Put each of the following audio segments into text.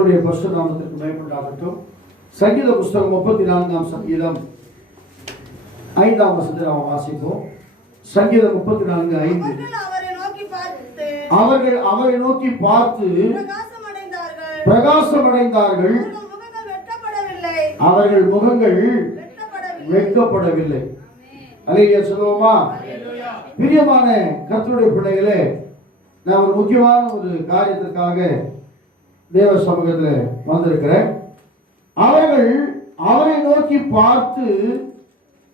கர்த்தருடைய பரிசுத்த நாமத்திற்கு மகிமை உண்டாகட்டும். சங்கீத புஸ்தகம் 34ஆம் சங்கீதம் 5ஆம் வசனத்தை நாம் வாசிப்போம். சங்கீதம் 34:5. அவர்கள் அவரை நோக்கி பார்த்து பிரகாசமடைந்தார்கள், அவர்கள் முகங்கள் வெட்கப்படவில்லை. அல்லேலூயா சொல்லுவோமா? பிரியமான கர்த்தருடைய பிள்ளைகளே, நான் ஒரு முக்கியமான ஒரு காரியத்திற்காக தேவ சமூகத்தில் வந்திருக்கிறேன். அவர்கள் அவரை நோக்கி பார்த்து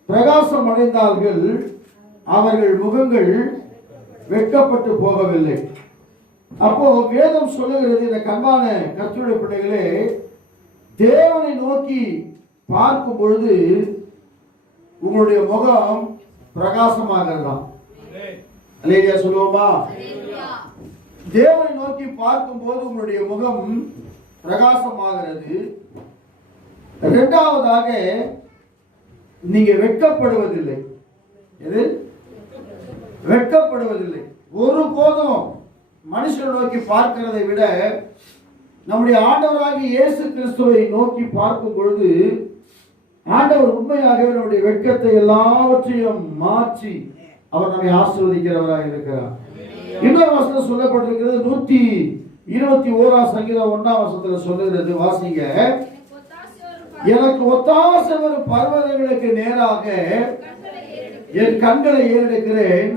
பிரகாசம் அடைந்தார்கள், அவர்கள் முகங்கள் வெட்கப்பட்டு போகவில்லை. அப்போ வேதம் சொல்லுகிறது, இந்த கண்பான கர்த்தருடைய பிள்ளைகளே, தேவனை நோக்கி பார்க்கும் பொழுது உங்களுடைய முகம் பிரகாசமாகலாம். அல்லேலூயா சொல்லுவோமா? தேவனை நோக்கி பார்க்கும் போது உங்களுடைய முகம் பிரகாசமாகிறது. இரண்டாவதாக, நீங்க வெட்கப்படுவதில்லை. எது? வெட்கப்படுவதில்லை. ஒருபோதும் மனுஷனை நோக்கி பார்க்கிறதை விட நம்முடைய ஆண்டவராகிய இயேசு கிறிஸ்துவை நோக்கி பார்க்கும் பொழுது ஆண்டவர் உண்மையாகவே நம்முடைய வெட்கத்தை எல்லாவற்றையும் மாற்றி அவர் நம்மை ஆசீர்வதிக்கிறவராக இருக்கிறார். இன்னொரு வசனம் சொல்லப்பட்டிருக்கிறது, 121ஆம் சங்கீதம் 1ஆம் வசனத்துல சொல்லுகிறது, வாசிங்க. எனக்கு ஒத்தாசை வரும் பர்வதங்களுக்கு நேராக என் கண்களை ஏறெடுக்கிறேன்,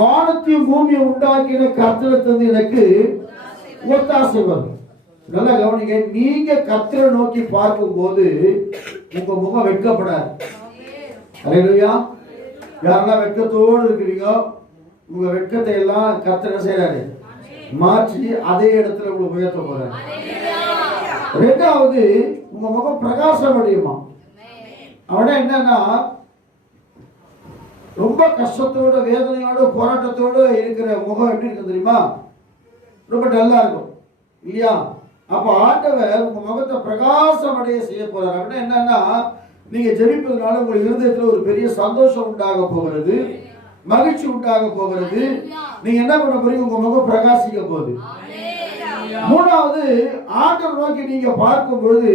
வானத்தையும் பூமியை உண்டாக்கின கர்த்தரிடத்திலிருந்து எனக்கு ஒத்தாசை வரும். நல்லா கவனிங்க, நீங்க கர்த்தரை நோக்கி பார்க்கும் போது உங்க முகம் வெட்கப்படாது. அல்லேலூயா. யாரெல்லாம் வெட்கத்தோடு இருக்கிறீங்க, உங்க வெட்கத்தை எல்லாம் கர்த்தர் செய்யறாரு, மாற்றி அதே இடத்துல உங்களுக்கு உயர்த்த போறாரு. ரெண்டாவது, உங்க முகம் பிரகாசம் அடையுமா? அவன என்னன்னா, ரொம்ப கஷ்டத்தோட வேதனையோட போராட்டத்தோட இருக்கிற முகம் எப்படி இருக்கு தெரியுமா? ரொம்ப டல்லா இருக்கும் இல்லையா? அப்ப ஆண்டவர் உங்க முகத்தை பிரகாசம் அடைய செய்ய போறாரு. அப்படின்னா என்னன்னா, நீங்க ஜெபிப்பதனால உங்க இருதயத்துல ஒரு பெரிய சந்தோஷம் உண்டாக போகிறது, மகிழ்ச்சி உண்டாக போகிறது. நீங்க என்ன பண்ண போறீங்க? உங்க முகம் பிரகாசிக்க போகுது. மூணாவது, ஆண்டவர் நோக்கி நீங்க பார்க்கும் பொழுது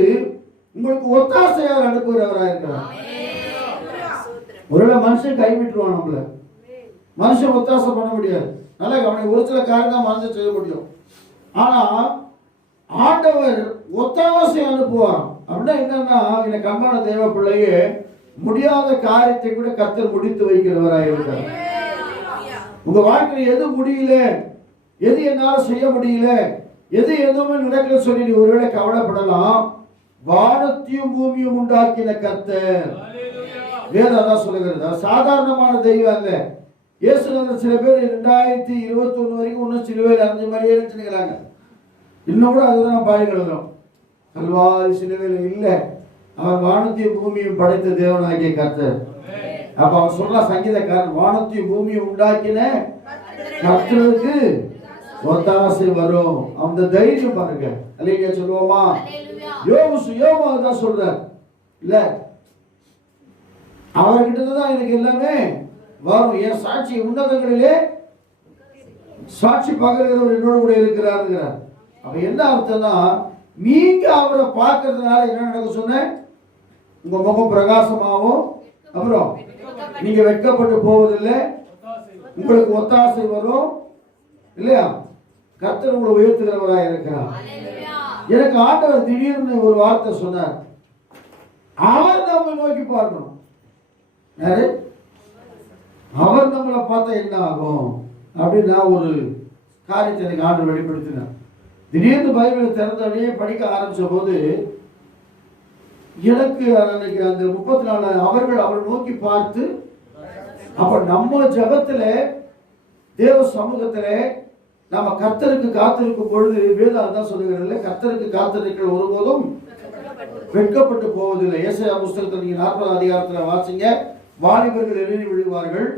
உங்களுக்கு ஒத்தாசையார் அனுப்புகிறவராக இருக்கிறார். ஒருவேளை மனுஷன் கைவிட்டுருவான், நம்மள மனுஷன் ஒத்தாசை பண்ண முடியாது. நல்லா கவனி, ஒரு சில காரியம் தான் மனுஷன் செய்ய முடியும். ஆனா ஆண்டவர் ஒத்தாசை அனுப்புவார். அப்படின்னா என்னன்னா, எனக்கு அன்பான தேவ பிள்ளையே, முடியாத காரியத்தை கூட கர்த்தர் முடித்து வைக்கிறவராக இருக்கிறார். உங்க வாழ்க்கையில் எது முடியல, எது என்னால செய்ய முடியல, எது எதுவுமே நடக்கல சொல்லி நீ ஒருவேளை கவலைப்படலாம். வானத்தையும் பூமியும் உண்டாக்கின கர்த்தர், வேதம் அதான் சொல்லுகிறது. சாதாரணமான தெய்வம் அல்ல. இயேசுநாதர் சில பேர் 2021 வரைக்கும் இன்னும் சிலுவையில் அரைஞ்ச மாதிரியே நினைச்சுக்கிறாங்க. இன்னும் கூட அதுதான் பாடி எழுதுறோம். கல்வாரி சிலுவையில் இல்லை, அவர் வானத்தையும் பூமியும் படைத்த தேவனாகிய கர்த்தர். அப்ப அவர் சொல்ற சங்கீதக்காரன், வானத்தையும் பூமியும் உண்டாக்கின கர்த்தருக்கு ஒத்தாசை வரும். அந்த தைரியம் பாருங்க. அல்லேலூயா சொல்லுவோமா? யோபு அதான் சொல்றார் இல்ல, அவர்கிட்ட தான் எனக்கு எல்லாமே வரும். என் சாட்சி உன்னதங்களிலே சாட்சி பகர்கிறவர் என்னோட கூட இருக்கிறார். அப்ப என்ன அர்த்தம்னா, நீங்க அவரை பார்க்கறதுனால என்ன நடக்க சொன்ன? உங்க முகம் பிரகாசமாகும். அப்புறம் நீங்க வெட்கப்பட்டு போவதில்லை, உங்களுக்கு ஒத்தாசை வரும் இல்லையா? கர்த்தர் உங்களை உயர்த்துகிறவராக இருக்கிறார். எனக்கு ஆண்டவர் திடீர்னு ஒரு வார்த்தை சொன்னார், அவர் நம்மை நோக்கி பார்க்கணும். யாரு? அவர் நம்மளை பார்த்தா என்ன ஆகும் அப்படின்னு நான் ஒரு காரியத்தை எனக்கு ஆண்டவர் வெளிப்படுத்தினார். திடீர்னு பைபிளை திறந்தோடனே படிக்க ஆரம்பிச்ச போது எனக்கு அன்னைக்கு அந்த 34 அவர்கள் நோக்கி பார்த்து, அப்ப நம்ம ஜெபத்துல தேவ சமூகத்துல நம்ம கர்த்தருக்கு காத்திருக்கும் பொழுது வேதம் அதான் சொல்லுகிறது, கர்த்தருக்கு காத்திருக்கிற ஒருபோதும் வெட்கப்பட்டு போவதில்லை. ஏசாயா புஸ்தகத்தில் நீங்க 40ஆம் அதிகாரத்துல வாசிங்க, வாலிபர்கள் எழுதி விழுவார்கள்,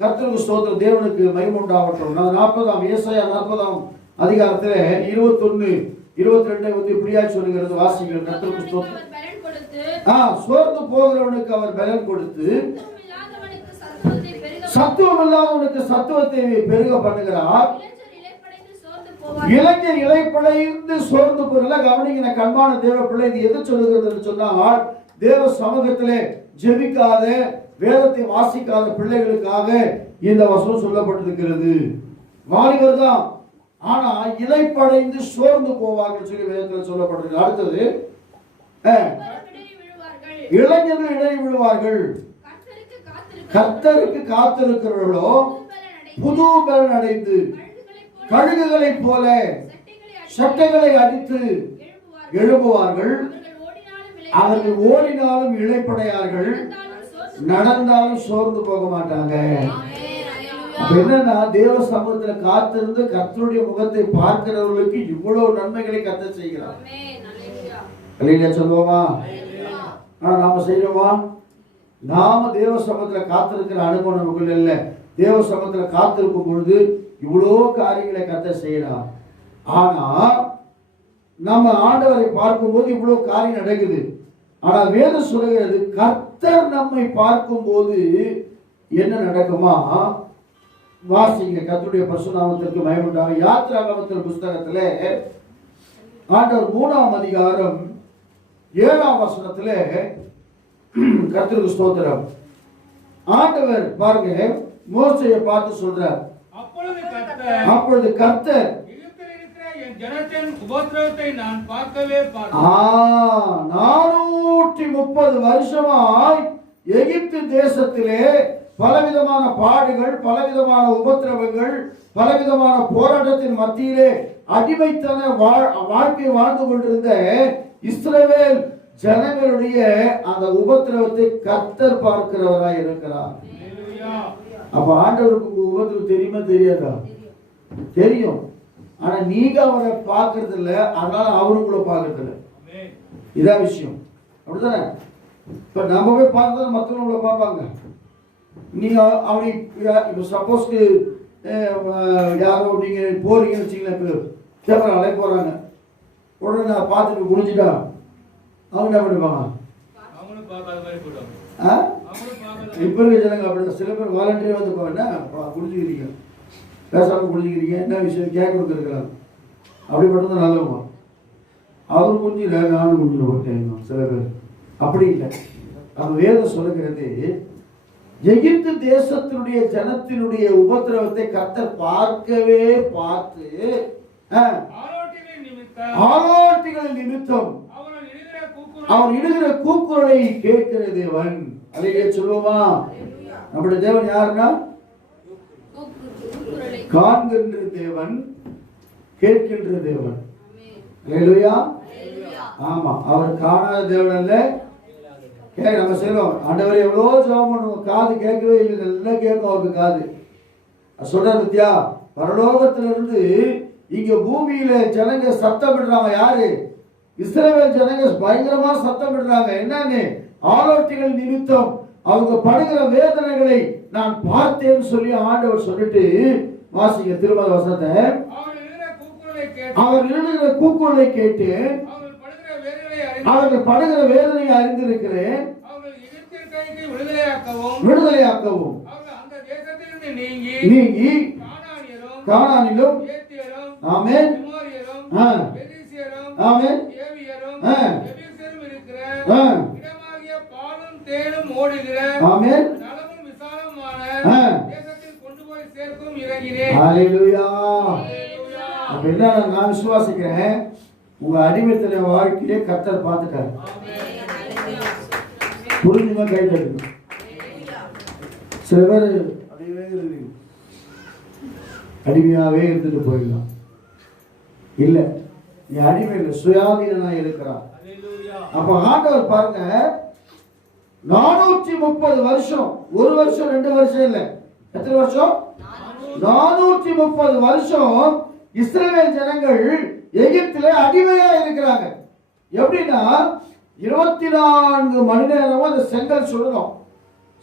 கர்த்தருக்கு ஸ்தோத்திரம், தேவனுக்கு மகிமை உண்டாகட்டும். 40ஆம் ஏசாயா 40ஆம் அதிகாரத்துல 21, 22 வந்து இப்படியா சொல்லுகிறது, வாசிங்கள். கர்த்தருக்கு ஸ்தோத்திரம். சோர்ந்து போகிறவனுக்கு அவர் பலன் கொடுத்து சத்துவம் இல்லாதவனுக்கு சத்துவத்தை பெருக பண்ணுகிறார். இளைஞர் இளைப்படைந்து சோர்ந்து போறல. கவனிங்க கண்பான தேவ பிள்ளை, இது எது சொல்லுகிறது சொன்னால், தேவ சமூகத்திலே ஜெபிக்காத, வேதத்தை வாசிக்காத பிள்ளைகளுக்காக இந்த வசனம் சொல்லப்பட்டிருக்கிறது. வாலிபர் தான், ஆனா இளைப்படைந்து சோர்ந்து போவார்கள் சொல்லி வேதத்தில் சொல்லப்பட்டிருக்கு. அடுத்தது, இளைஞர்கள் இடையே விழுவார்கள். கர்த்தருக்கு காத்திருக்கிறவர்களோ புது பலன் அடைந்து கழுகுகளை போல சட்டைகளை அடித்து எழும்புவார்கள். அவர்கள் ஓடினாலும் இளைப்படையார்கள், நடந்தாலும் சோர்ந்து போக மாட்டாங்க. என்னன்னா, தேவ சமூகத்துல காத்திருந்து கர்த்தருடைய முகத்தை பார்க்கிறவர்களுக்கு இவ்வளவு நன்மைகளை கர்த்தர் செய்கிறார். சொல்லுவோமா? நாம செய்யறோமா? நாம தேவ சமூகத்துல காத்திருக்கிற அனுபவம் நமக்குள்ள இல்ல. தேவ சமூகத்துல காத்திருக்கும் பொழுது இவ்வளோ காரியங்களை கர்த்தர் செய்யறார். ஆனா நம்ம ஆண்டவரை பார்க்கும்போது இவ்வளவு காரியம் நடக்குது. ஆனா வேதம் சொல்லுகிறது, கர்த்தர் நம்மை பார்க்கும் போது என்ன நடக்குமா? வாசிங்க, கர்த்தருடைய பரிசுநாமத்திற்கு மகிமை உண்டாக. யாத்திராகமத்தின் புஸ்தகத்திலே ஆண்டவர் 3ஆம் அதிகாரம் 7ஆம் வசனத்திலே, கர்த்தருக்கு ஸ்தோத்திரம், ஆண்டவர் பாருங்க மோசேயை பார்த்து சொல்றார், அப்பொழுது கர்த்தர் ஜனத்தின் உபத்திரவத்தை நான் பார்க்கவே 430 வருஷமாய் எகிப்து தேசத்திலே பலவிதமான பாடுகள், பலவிதமான உபத்திரவங்கள், பலவிதமான போராட்டத்தின் மத்தியிலே அடிமைத்தன வாழ்க்கை வாழ்ந்து கொண்டிருந்த இஸ்ரவேல் ஜனங்களுடைய அந்த உபத்திரவத்தை கர்த்தர் பார்க்கிறவராய் இருக்கிறார். அப்ப ஆண்டவருக்கு உபத்திரவம் தெரியுமா தெரியாதா? தெரியும். ஆனா நீங்க அவரை பார்க்கறது இல்ல, அதனால அவருக்குள்ள பார்க்கறது இல்ல. இதான் விஷயம். அப்படித்தானே? இப்ப நம்ம போய் பார்த்தா மற்றவங்கள பார்ப்பாங்க. நீங்க அவனை இப்ப சப்போஸ்க்கு யாரோ நீங்க போறீங்கன்னு வச்சுங்களேன், கேமராலே போறாங்க, உடனே நான் பார்த்துட்டு குடிச்சிட்டா அவங்க என்ன பண்ணுவாங்க? இப்ப இருக்க ஜனங்க அப்படிதான். சில பேர் வாலண்டியர் வந்து என்ன குடிச்சுக்கிறீங்க, பேசாம குடிச்சுக்கிறீங்க, என்ன விஷயம் கேட்க கொடுத்துருக்கலாம், அப்படிப்பட்டது நல்லவங்க. அவர் குடிஞ்சிட நானும் குடிஞ்சிட போட்டேன். சில பேர் அப்படி இல்லை. அந்த வேதம் சொல்லுகிறது, எகிப்து தேசத்தினுடைய ஜனத்தினுடைய உபத்திரவத்தை கர்த்தர் பார்க்கவே பார்த்து ஆலோட்டிகள் நிமித்தம் அவர் இடுகிற கூக்குரலை கேட்கிற தேவன். அதையே சொல்லுவோமா? நம்முடைய தேவன் யாருன்னா, காண்கின்ற தேவன், கேட்கின்ற தேவன். அல்லேலூயா. ஆமா, அவர் காணாத தேவன் அல்ல. நம்ம செய்வோம், ஆண்டவரை எவ்வளோ ஜெபம் பண்ணுவோம், காது கேட்கவே இல்லை, நல்லா கேட்கும் அவருக்கு காது. சொல்ற பத்தியா, பரலோகத்திலிருந்து இங்க பூமியில ஜனங்க சத்தம் விடுறாங்க. யாரு? இஸ்ரவேல் ஜனங்க பயங்கரமா சத்தம் விடுறாங்க. என்னன்னு? ஆலோட்டிகள் நிமித்தம் அவங்க படுகிற வேதனைகளை நான் பார்த்தேன்னு சொல்லி ஆண்டவர் சொல்லிட்டு, வாசிங்க திருமண வசனத்தை, அவர் எழுதுகிற கூக்குரலை கேட்டு அவர்கள் படுகிற வேதனையை அறிந்திருக்கிறேன், விடுதலையாக்கவும் நீங்கி கானானிலும் ஆமென் ஆமென் ஆமென் ஹல்லேலூயா. அப்ப என்ன, நான் விசுவாசிக்கிறேன், உங்க அடிமைத்தன வாழ்க்கையிலே கர்த்தர் பார்த்துட்டார். புரிஞ்சுமா? கை தட்டுங்க. சில பேர் அடிமையாவே இருந்துட்டு போயிடலாம். இல்ல, நீ அடிமை இல்லை, சுயாதீனா இருக்கிறான். அப்ப ஆண்டவர் பாருங்க, 430 வருஷம், ஒரு வருஷம் 2 வருஷம் இல்ல, எத்தனை வருஷம்? 430 வருஷம் இஸ்ரவேல் ஜனங்கள் எகிப்திலே அடிமையா இருக்கிறாங்க. எப்படின்னா 24 மணி நேரமும் அந்த செங்கல் சுடணும்,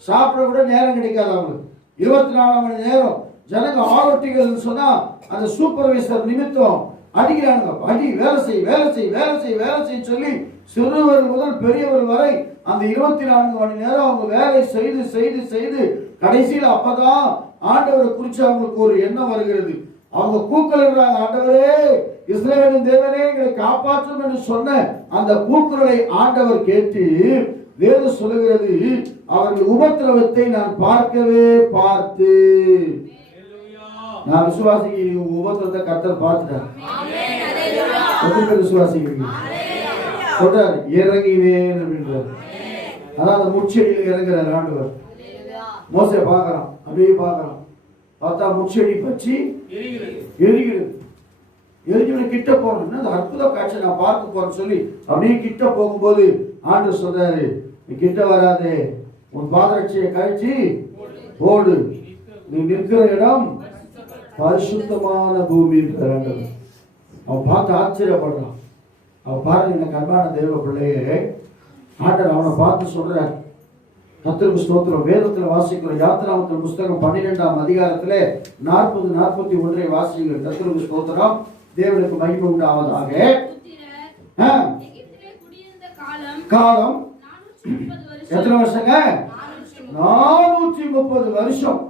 சாப்பிட கூட நேரம் கிடைக்காது அவங்களுக்கு. 24 மணி நேரம் ஜனங்க ஆரோட்டிகள் சொன்னா அந்த சூப்பர்வைசர் நிமித்தம் அடிக்கிறாங்க. அடி, வேலை செய் வேலை செய் வேலை செய் வேலை செய்ய சொல்லி சிறுவர் முதல் பெரியவர் வரை அந்த 24 மணி நேரம் அவங்க வேலை செய்து செய்து செய்து கடைசியில் அப்பதான் ஆண்டவரை குறித்து அவங்களுக்கு ஒரு எண்ணம் வருகிறது. அவங்க கூக்குறாங்க, ஆண்டவரே இஸ்ரவேலின் தேவனே எங்களை காப்பாற்றும் என்று சொன்ன அந்த கூக்குரலை ஆண்டவர் கேட்டு வேதம் சொல்லுகிறது, அவர்கள் உபத்திரவத்தை நான் பார்க்கவே பார்த்து. நான் விசுவாசிக்கிறீங்க, உபத்திரத்தை கர்த்தர் பார்த்துட்டார். விசுவாசிக்கிறீங்க சொல்றாரு, இறங்கினேன் அப்படின்றார். அதான் அந்த முச்செடியில் இறங்குறார் ஆண்டவர். மோசே பார்க்கறான், அப்படியே பார்க்கறான், பார்த்தா முச்செடி பற்றி எரிகிறது. எரிஞ்சவனை கிட்ட போகணும், அந்த அற்புத காட்சி நான் பார்க்க போறேன்னு சொல்லி அப்படியே கிட்ட போகும்போது ஆண்டவர் சொல்றாரு, நீ கிட்ட வராதே, உன் பாதரட்சியை கழிச்சு ஓடு, நீ நிற்கிற இடம் பரிசுத்தமான பூமி. அவன் பார்த்து ஆச்சரியப்படுறான். அவன் பாருங்க, இந்த கண்பான தேவ பிள்ளையே, ஆண்டவர் அவனை பார்த்து சொல்றார், கர்த்தருக்கு ஸ்தோத்திரம். வேதத்தில் வாசிக்கிறோம், யாத்திராமத்தின் புஸ்தகம் 12ஆம் அதிகாரத்துல 40-41 வாசிக்கிறோம். கர்த்தருக்கு ஸ்தோத்திரம், தேவனுக்கு மகிமை உண்டாவதாக. காலம் எத்தனை வருஷங்க? 430 வருஷம்.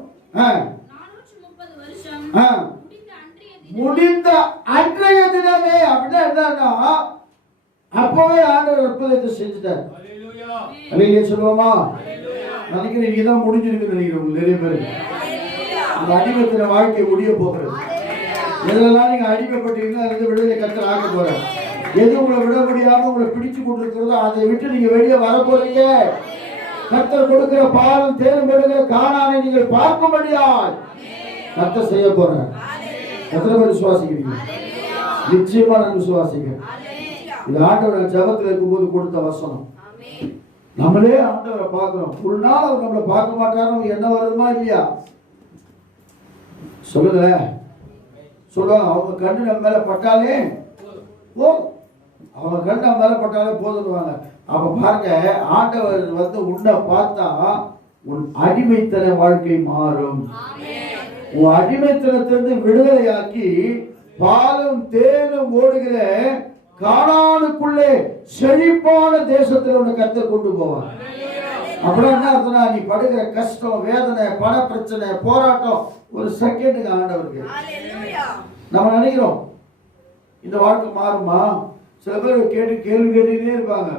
முடிந்த அன்றைய தினமே அப்படின்னா என்னன்னா, அப்பவே ஆண்டவர் அற்புதத்தை செஞ்சுட்டார். அல்லேலூயா சொல்லுவோமா? நினைக்கிறேன் நீங்க தான் முடிஞ்சிருக்கு நினைக்கிறோம் நிறைய பேர். அந்த அடிமைத்தின வாழ்க்கை முடிய போகிறது. எதெல்லாம் நீங்க அடிமைப்பட்டீங்கன்னா அது விடுதலை கர்த்தர் ஆக்க போறார். எது உங்களை விட முடியாம உங்களை பிடிச்சு கொண்டிருக்கிறதோ அதை விட்டு நீங்க வெளியே வர போறீங்க. கர்த்தர் கொடுக்கிற பாலும் தேனும் பெறுகிற கானானை நீங்கள் பார்க்கும்படியாய் கர்த்தர் செய்ய போறார். எத்தனை பேர் விசுவாசிக்கிறீங்க? நிச்சயமா நான் விசுவாசிக்கிறேன். இது ஆண்டவர் ஜபத்தில் இருக்கும்போது கொடுத்த வசனம். நம்மளே ஆண்டவரை பார்க்கிறோம். ஒரு நாள் அவர் நம்மளை பார்க்க மாட்டாரு, என்ன வருமா இல்லையா? சொல்லுங்களேன். சொல்லுவாங்க, அவங்க கண்ணு நம்ம மேல பட்டாலே போதும், அவங்க கண்ணு நம்ம மேல பட்டாலே போதுவாங்க. அப்ப பாருங்க, ஆண்டவர் வந்து உன்னை பார்த்தா உன் அடிமைத்தன வாழ்க்கை மாறும். உன் அடிமைத்தனத்திலிருந்து விடுதலையாக்கி பாலும் தேனும் ஓடுகிற கானானுக்குள்ளே செழிப்பான தேசத்தில் உன்னை கர்த்தர் கொண்டு போவார். அப்படின்னா என்ன அர்த்தம்னா, நீ படுகிற கஷ்டம், வேதனை, பண பிரச்சனை, போராட்டம் ஒரு செகண்டுக்கு ஆண்டவருக்கு. நம்ம நினைக்கிறோம் இந்த வாழ்க்கை மாறுமா? சில பேர் கேள்வி கேட்டுக்கிட்டே இருப்பாங்க.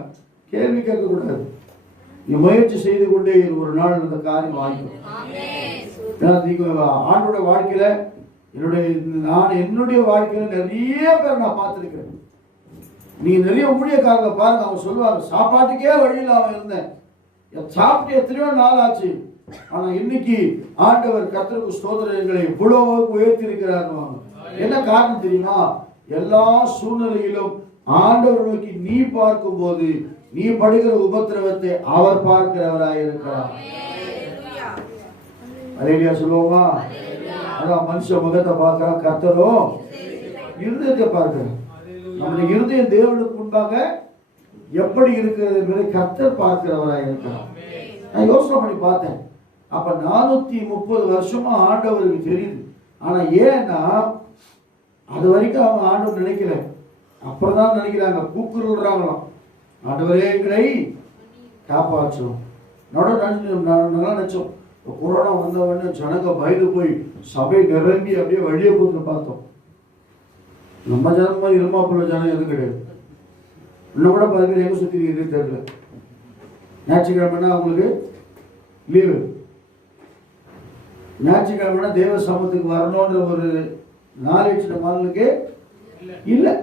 கேள்வி கேட்க கூடாது. நீ முயற்சி செய்து கொண்டே ஒரு நாள் இந்த காரியம் வாங்கிடும். ஆண்டோட வாழ்க்கையில என்னுடைய வாழ்க்கையில நிறைய பேர் நான் பார்த்திருக்கிறேன். நீங்க நிறைய ஊழியக்காரங்க பாருங்க, அவங்க சொல்லுவாங்க, சாப்பாட்டுக்கே வழியில் அவன் இருந்தேன், சாப்பிட்டு எத்தனையோ நாள் ஆச்சு, ஆனா இன்னைக்கு ஆண்டவர் கர்த்தருக்கு ஸ்தோத்திரங்களை இவ்வளவு உயர்த்தி இருக்கிறார். என்ன காரணம் தெரியுமா? எல்லா சூழ்நிலையிலும் ஆண்டவர் நோக்கி நீ பார்க்கும் போது நீ படுகிற உபத்திரவத்தை அவர் பார்க்கிறவராய் இருக்கிறார். அல்லேலூயா சொல்லுவோமா? அதான் மனுஷ முகத்தை பார்க்கிறான், கர்த்தரோ இருதயத்தை பார்க்கிறார். நம்முடைய இருதயம் தேவனுக்கு முன்பாக எப்படி இருக்கிறது என்பதை கர்த்தர் பார்க்கிறவராய் இருக்கிறார். நான் யோசனை பண்ணி பார்த்தேன். அப்ப 430 வருஷமா ஆண்டவருக்கு தெரியுது. ஆனா ஏன்னா அது வரைக்கும் அவங்க ஆண்டவர் நினைக்கல. அப்புறம் தான் நினைக்கிறாங்க, கூக்குறாங்களாம், ஆண்டவரே எங்களை காப்பாற்றும். நல்லா நினைச்சோம். கொரோனா வந்தவொடனே ஜனங்க பயந்து போய் சபை நிரம்பி அப்படியே வழியே போட்டு பார்த்தோம். நம்ம ஜனம் மாதிரி இருமாப்புள்ள ஜனம் எதுவும் கிடையாது. இன்னும் கூட 10 பேர் எங்க சுத்தி தெரியல. ஞாயிற்றுக்கிழமைனா அவங்களுக்கு லீவு. ஞாயிற்றுக்கிழமைனா தேவ சமூகத்துக்கு வரணும்ன்ற ஒரு நாலேஜ் நம்மளுக்கு இல்லை.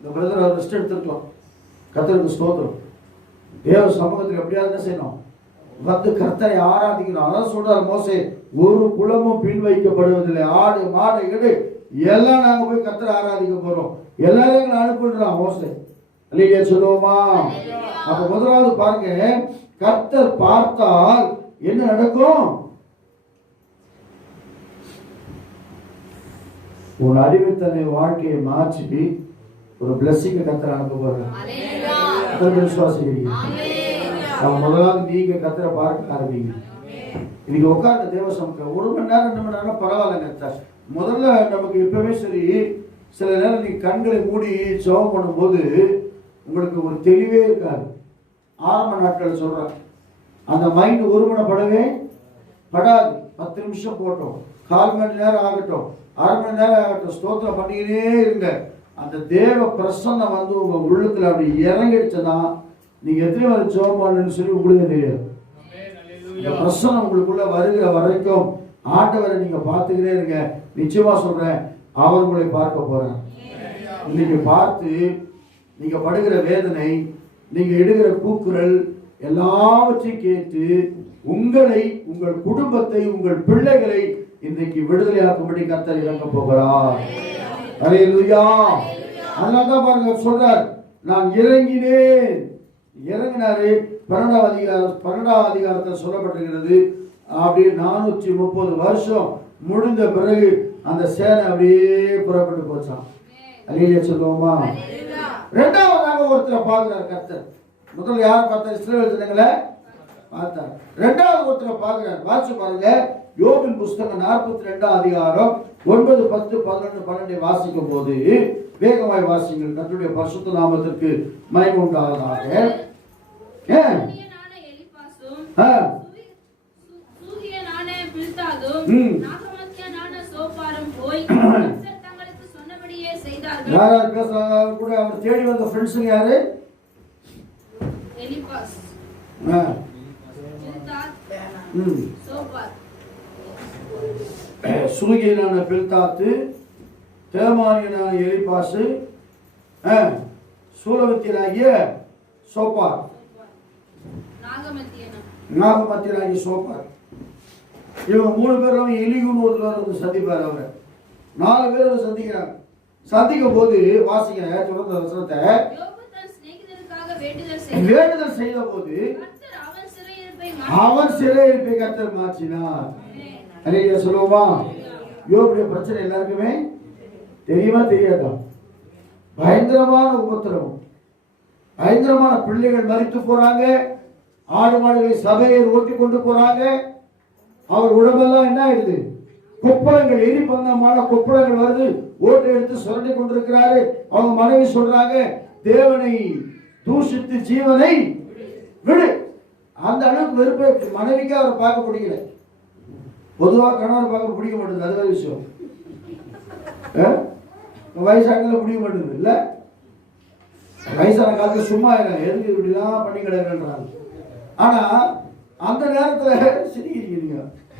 இந்த பிரதர் அவர் ரெஸ்ட் எடுத்துருக்கலாம். கர்த்தருக்கு ஸ்தோத்திரம். தேவ சமூகத்துக்கு எப்படியாவது என்ன செய்யணும்? வந்து கர்த்தரை ஆராதிக்கணும். அதான் சொல்றாரு மோசே, ஒரு குலமும் பின் வைக்கப்படுவதில்லை. ஆடு மாடு இடு எல்லாம் நாங்க போய் கர்த்தரை ஆராதிக்க போறோம். எல்லாரும் எங்களை அனுப்பிடுறான் மோசே. அல்லேலூயா சொல்லுவோமா? அப்ப முதலாவது பாருங்க, கர்த்தர் பார்த்தால் என்ன நடக்கும்? உன் அடிமைத்தனை வாழ்க்கையை மாற்றி ஒரு பிளஸிங் கர்த்தர் அனுப்ப போறார். விசுவாசிக்கிறீங்க? முதலாவது நீங்க கர்த்தரை பார்க்க ஆரம்பிங்க. இன்னைக்கு உட்கார்ந்த தேவ சமூகம் 1 மணி நேரம் 2 மணி நேரம் பரவாயில்லைங்க. முதல்ல நமக்கு எப்பவுமே சரி, சில நேரம் நீங்க கண்களை மூடி ஜெபம் பண்ணும்போது உங்களுக்கு ஒரு தெளிவே இருக்காது. ஆரம்ப நாட்கள் சொல்றேன், அந்த மைண்ட் ஒருமனப்படவே படாது. 10 நிமிஷம் போட்டோம், 1/4 மணி நேரம் ஆகட்டும், அரை மணி நேரம் ஆகட்டும், ஸ்தோத்திரம் பண்ணிக்கிட்டே இருங்க. அந்த தேவ பிரசன்னம் வந்து உங்க உள்ளத்துல அப்படி இறங்கிடுச்சுன்னா நீங்க எத்தனை வரை ஜெபம் பண்ணணும்னு சொல்லி உங்களுக்கு தெரியாது. இந்த பிரசன்னம் உங்களுக்குள்ள வருகிற வரைக்கும் ஆண்டவரை நீங்க பார்த்துக்கிட்டே இருங்க. நிச்சயமா சொல்றேன், அவர் உங்களை பார்க்க போறார். இன்னைக்கு பார்த்து நீங்க படுகிற வேதனை, நீங்க எடுக்கிற கூக்குரல் எல்லாவற்றையும் கேட்டு உங்களை, உங்கள் குடும்பத்தை, உங்கள் பிள்ளைகளை இன்றைக்கு விடுதலையாக்கும்படி கர்த்தர் இறங்க போகிறார். அல்லேலூயா. அதனால்தான் பாருங்க சொல்றார், நான் இறங்கினேன். இறங்கினாரு. 12ஆம் அதிகாரத்தில் சொல்லப்பட்டிருக்கிறது. அப்படியே 430 வருஷம் முடிந்த பிறகு அந்த சேனை அப்படியே புறப்பட்டு போச்சான். அல்லேலூயா சொல்லுவோமா? இரண்டாவதாக ஒருத்தரை பார்க்கிறார் கர்த்தர். முதல்ல யார் பார்த்தார்? இஸ்ரவேல் ஜனங்களை பார்த்தார். இரண்டாவது ஒருத்தரை பார்க்கிறார். வாசிச்சு பாருங்க, யோபின் புஸ்தகம் 42ஆம் அதிகாரம் 9, 10, 11, 12 வாசிக்கும் போது வேகமாய் வாசிங்கள். கர்த்தருடைய பரிசுத்த நாமத்திற்கு மகிமை உண்டாவதாக. யாராவது பேசுறாங்க கூட அவர் தேடி வந்த ஃப்ரெண்ட்ஸுங்க யாரு? சூகியனான பில்தாத்து, தேமானியனான எலிபாசு, சூலவத்தியனாகிய சோப்பார், நாகமத்தியனாகிய சோப்பார். இவங்க 3 பேரும் எலிகுன்னு ஒருத்தர் சந்திப்பார். அவரை 4 பேர் சந்திக்கிறாங்க. சந்திக்கும் போது வாசிக்கிற தொடர்ந்த வசனத்தை, வேண்டுதல் செய்த போது அவன் சிறையிருப்பை கர்த்தர் மாற்றினார். அல்லேலூயா சொல்லுவோமா? யோபுடைய பிரச்சனை எல்லாருக்குமே தெரியுமா தெரியாதா? பயங்கரமான உபத்திரவம், பயங்கரமான பிள்ளைகள் மரித்து போறாங்க, ஆடு மாடுகளை சபையை ஓட்டி கொண்டு போறாங்க. அவர் உடம்பெல்லாம் என்ன ஆயிடுது? கொப்பளங்கள், எரி பங்கமான கொப்பளங்கள் வருது. ஓட்டை எடுத்து சுரண்டி கொண்டிருக்கிறாரு. அவங்க மனைவி சொல்றாங்க, தேவனை தூஷித்து ஜீவனை விடு. அந்த அளவுக்கு வெறுப்பு. மனைவிக்கு அவரை பார்க்க பிடிக்கல. பொதுவாக கணவர் பார்க்க பிடிக்க மாட்டேங்குது, அது வேற விஷயம். வயசானதுல பிடிக்க மாட்டேங்குது இல்ல? வயசான காலத்துல சும்மா எதுக்கு இப்படிலாம் பண்ணி கிடக்குறாங்க. ஆனா அந்த நேரத்துல சிரிக்கிறீங்க,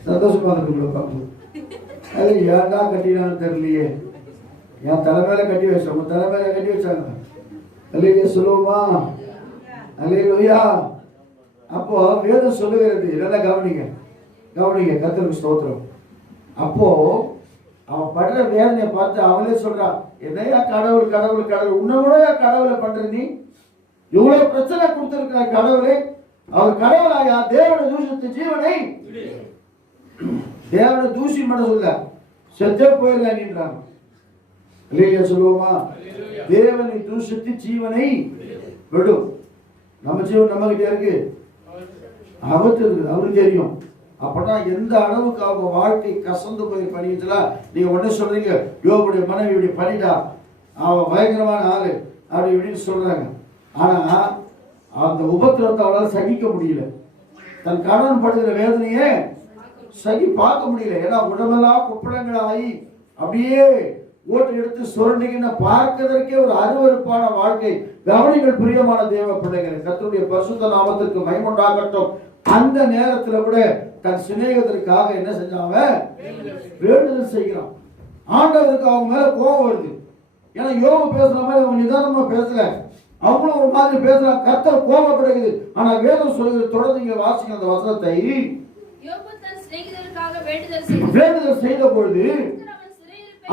சந்தோஷமா இருக்கு பார்க்கணும். அது ஏன்டா கட்டினான்னு தெரியலையே, என் தலைமையில கட்டி வச்சாங்க, தலைமையில கட்டி வச்சாங்க. அல்லேலூயா சொல்லுவோமா? அல்லேலூயா. அப்போ வேதம் சொல்லுகிறது, நல்லா கவனிங்க, கவனிங்க, கர்த்தருக்கு ஸ்தோத்திரம். அப்போ அவன் படுற வேதனையை பார்த்து அவளே சொல்றான், என்னையா கடவுள் கடவுள் கடவுள், உன்னை கூட கடவுளை பண்ற நீ? இவ்வளவு பிரச்சனை கொடுத்திருக்கிற கடவுளை, அவர் கடவுளாயா? தேவனை தூஷித்த ஜீவனை, தேவனை தூஷி மட்டும் சொல்ல, செத்தே போயிருக்காங்க. இல்லையா சொல்லுவோமா? தேவனை தூஷித்து ஜீவனை விடும். நம்ம ஜீவன் நம்ம கிட்ட இருக்கு, ஆபத்து இருக்குது, அவருக்கு தெரியும். அப்பதான் எந்த அளவுக்கு அவங்க வாழ்க்கை கசந்து போய் பண்ணிக்கலாம். நீங்க உடனே சொல்றீங்க, யோபுடைய மனைவி இப்படி பண்ணிட்டா, அவன் பயங்கரமான ஆளு அப்படி இப்படின்னு சொல்றாங்க. ஆனா அந்த உபத்திரத்தை அவளால் சகிக்க முடியல. தன் கணவன் படுகிற வேதனையே பார்க்க முடியல. ஏன்னா உடம்பெல்லாம் குப்பளங்கள் ஆகி அப்படியே ஓட்டு எடுத்து சுரண்டிக்கின்னு பார்க்கறதற்கே ஒரு அருவருப்பான வாழ்க்கை. கவனிகள் பிரியமான தேவ பிள்ளைகளை, கர்த்தருடைய பரிசுத்த நாமத்திற்கு மகிமை உண்டாகட்டும். அந்த நேரத்தில் கூட தன் சிநேகத்திற்காக என்ன செஞ்சாங்க? வேண்டுதல் செய்கிறான். ஆண்டவருக்கு அவங்க மேல கோபம் வருது. ஏன்னா யோபு பேசுற மாதிரி அவங்க நிதானமா பேசல, அவங்களும் ஒரு மாதிரி பேசுறாங்க. கர்த்தர் கோபப்படுகிறது. ஆனா வேதம் சொல்லுகிறது, தொடர்ந்து இங்க வாசிங்க அந்த வசனத்தை. வேண்டுதல் செய்த பொழுது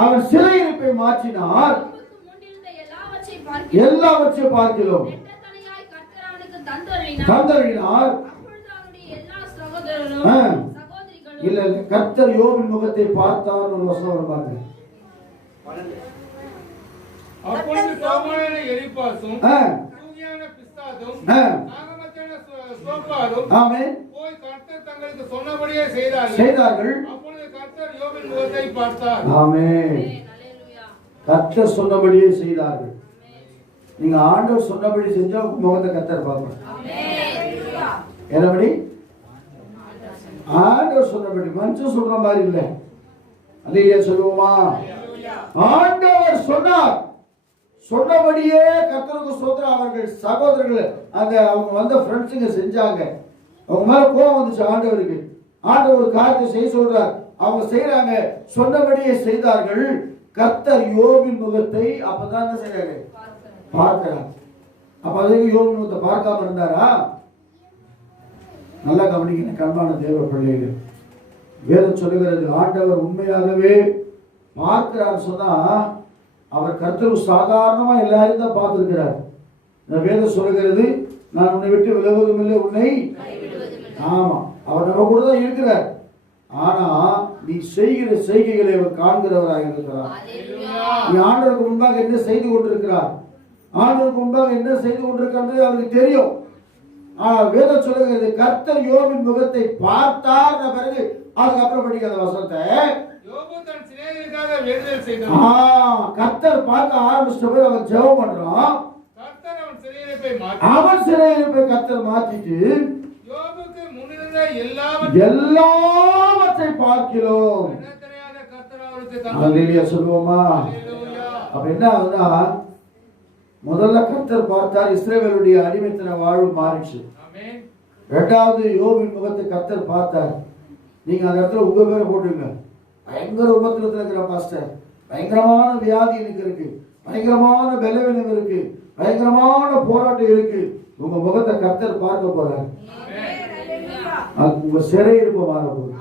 அவன் சிறையிருப்பை மாற்றினார், எல்லாவற்றையும் பார்க்கிறோம் தந்தறினார். இல்ல கர்த்தர் யோபின் முகத்தை பார்த்தார் ஒரு வசனம் வருவாங்க. அப்பொழுது தேமானியனான எலிபாசும் சூகியனான பில்தாத்தும் நாகமத்தியனான சோப்பாரும் போய் கர்த்தர் தங்களுக்கு சொன்னபடியே செய்தார்கள். அப்பொழுது கர்த்தர் யோபின் முகத்தை பார்த்தார். ஆமென். கர்த்தர் சொன்னபடியே செய்தார்கள். நீங்க ஆண்டவர் சொன்னபடி செஞ்சா உங்க முகத்தை கர்த்தர் பார்ப்பார். என்னபடி? ஆண்டவர் சொன்னபடி மனுஷன் சொல்ற மாதிரி இல்லை. அல்லேலூயா சொல்லுவோமா? ஆண்டவர் சொன்னார், சொன்னபடியே கர்த்தருக்கு ஸ்தோத்திரம். அவர்கள் சகோதரர்கள் அவங்க வந்த ஃப்ரெண்ட்ஸுங்க செஞ்சாங்க. அவங்க மேல கோபம் வந்துச்சு ஆண்டவருக்கு. ஆண்டவர் ஒரு காரியத்தை செய்ய சொல்றார், அவங்க செய்யறாங்க, சொன்னபடியே செய்தார்கள். கர்த்தர் யோபின் முகத்தை அப்பதான் என்ன செய்யறாரு? பார்க்கிறார். அப்ப அதுக்கு யோபின் முகத்தை பார்க்காம இருந்தாரா? நல்லா கவனிக்க கண்பான தேவ பிள்ளைகள், வேதம் சொல்லுகிறது ஆண்டவர் உண்மையாகவே பார்க்கிறார் சொன்னா அவர் கர்த்தர் சாதாரணமா எல்லாரும் தான் பார்த்திருக்கிறார். இந்த வேதம் சொல்லுகிறது நான் உன்னை விட்டு விலகுவதும் இல்லை, உன்னை ஆமா அவர் நம்ம கூட தான் இருக்கிறார். ஆனா நீ செய்கிற செய்கைகளை அவர் காண்கிறவராக இருக்கிறார். நீ ஆண்டவருக்கு முன்பாக என்ன செய்து கொண்டிருக்கிறார், ஆண்டவருக்கு முன்பாக என்ன செய்து கொண்டிருக்கிறது அவருக்கு தெரியும். வேதம் சொல்லுகிறது கர்த்தர் யோபின் முகத்தை பார்த்தார். பிறகு அதுக்கப்புறம் படிக்காத வசனத்தை கர்த்தர் பார்க்க ஆரம்பிச்ச பிறகு அவன் ஜெபம் பண்றான். அவன் சிறையிருப்பை கர்த்தர் மாற்றிட்டு எல்லாவற்றை பார்க்கிறோம். சொல்லுவோமா? அப்ப என்ன ஆகுதுன்னா, முதல்ல கர்த்தர் பார்த்தார், இஸ்ரவேலுடைய அடிமைத்தன வாழ்வு மாறிச்சு. இரண்டாவது யோபின் முகத்தை கர்த்தர் பார்த்தார். நீங்க அந்த இடத்துல உங்க பேரை போட்டுங்க. பயங்கர உபத்திரத்தில் இருக்கிற பாஸ்டர், பயங்கரமான வியாதி எனக்கு இருக்கு, பயங்கரமான பலவீனம் இருக்கு, பயங்கரமான போராட்டம் இருக்கு. உங்க முகத்தை கர்த்தர் பார்க்க போறாரு. உங்க சிறையிருப்பு மாற போகுது.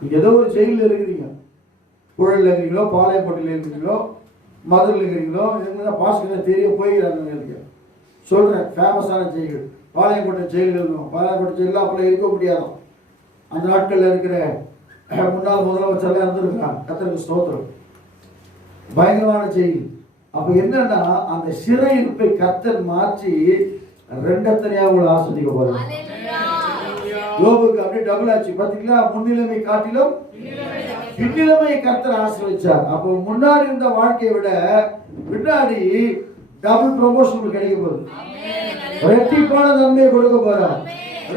நீங்க ஏதோ ஒரு ஜெயில இருக்கிறீங்க, குழல்ல இருக்கிறீங்களோ, பாளையப்பட்டில இருக்கிறீங்களோ, மதுரையில் இருக்கிறீங்களோ, பாஸ்டர் தெரியும் போய்கிறாங்க. சொல்றேன், ஃபேமஸான ஜெயில்கள் பாளையங்கோட்டை ஜெயில் இருக்கணும். பாளையங்கோட்டை ஜெயில அப்பெல்லாம் இருக்க முடியாது. அந்த நாட்கள்ல இருக்கிற முன்னாள் முதலமைச்சர்லாம் இருந்திருக்கிறாங்க. கர்த்தருக்கு ஸ்தோத்திரம். பயங்கரமான ஜெயில். அப்ப என்னன்னா அந்த சிறையிருப்பை கர்த்தர் மாற்றி ரெண்டத்தனையா உங்களை ஆஸ்வதிக்க போறாங்க. யோபுக்கு அப்படியே டபுள் ஆச்சு. பாத்தீங்களா? முன்னிலைமை காட்டிலும் பின்னிலைமையை கர்த்தர் ஆசீர்வதிச்சார். அப்போ முன்னாடி இருந்த வாழ்க்கையை விட பின்னாடி டபுள் ப்ரமோஷன் கிடைக்க போகுது. ரெட்டிப்பான நன்மையை கொடுக்க போறார்,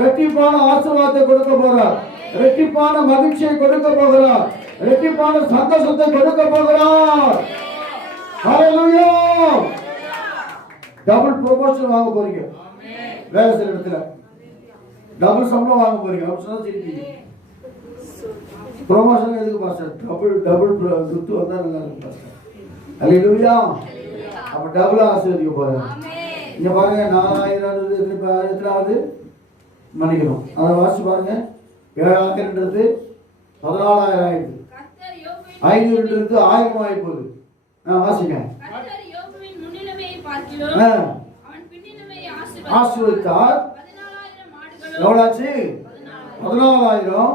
ரெட்டிப்பான ஆசீர்வாதத்தை கொடுக்க போறார், ரெட்டிப்பான மகிழ்ச்சியை கொடுக்க போகிறார், ரெட்டிப்பான சந்தோஷத்தை கொடுக்க போகிறார். ஹல்லேலூயா! டபுள் ப்ரமோஷன் வாங்க போறீங்க. வேலை செய்யற இடத்துல டபுள் சம்பளம் வாங்க போறீங்க. அப்படி சொன்னா சிரிப்பீங்க. ப்ரமோஷன் எதுக்கு பாஸ்டர்? டபுள் துட்டு வந்தா நல்லா இருக்கும் பாஸ்டர். ஹல்லேலூயா! அப்ப டபுள் ஆசீர்வதிக்க போறாங்க. இங்க பாருங்க, 4000 எத்தனாவது மன்னிக்கணும், அதை வாசி பாருங்க. 7000ன்றது 14000 ஆயிடுது. 500ன்றது 1000 ஆகி போகுது. வாசிங்க. ஆசீர்வதித்தார். எவ்வளாச்சு? 14000,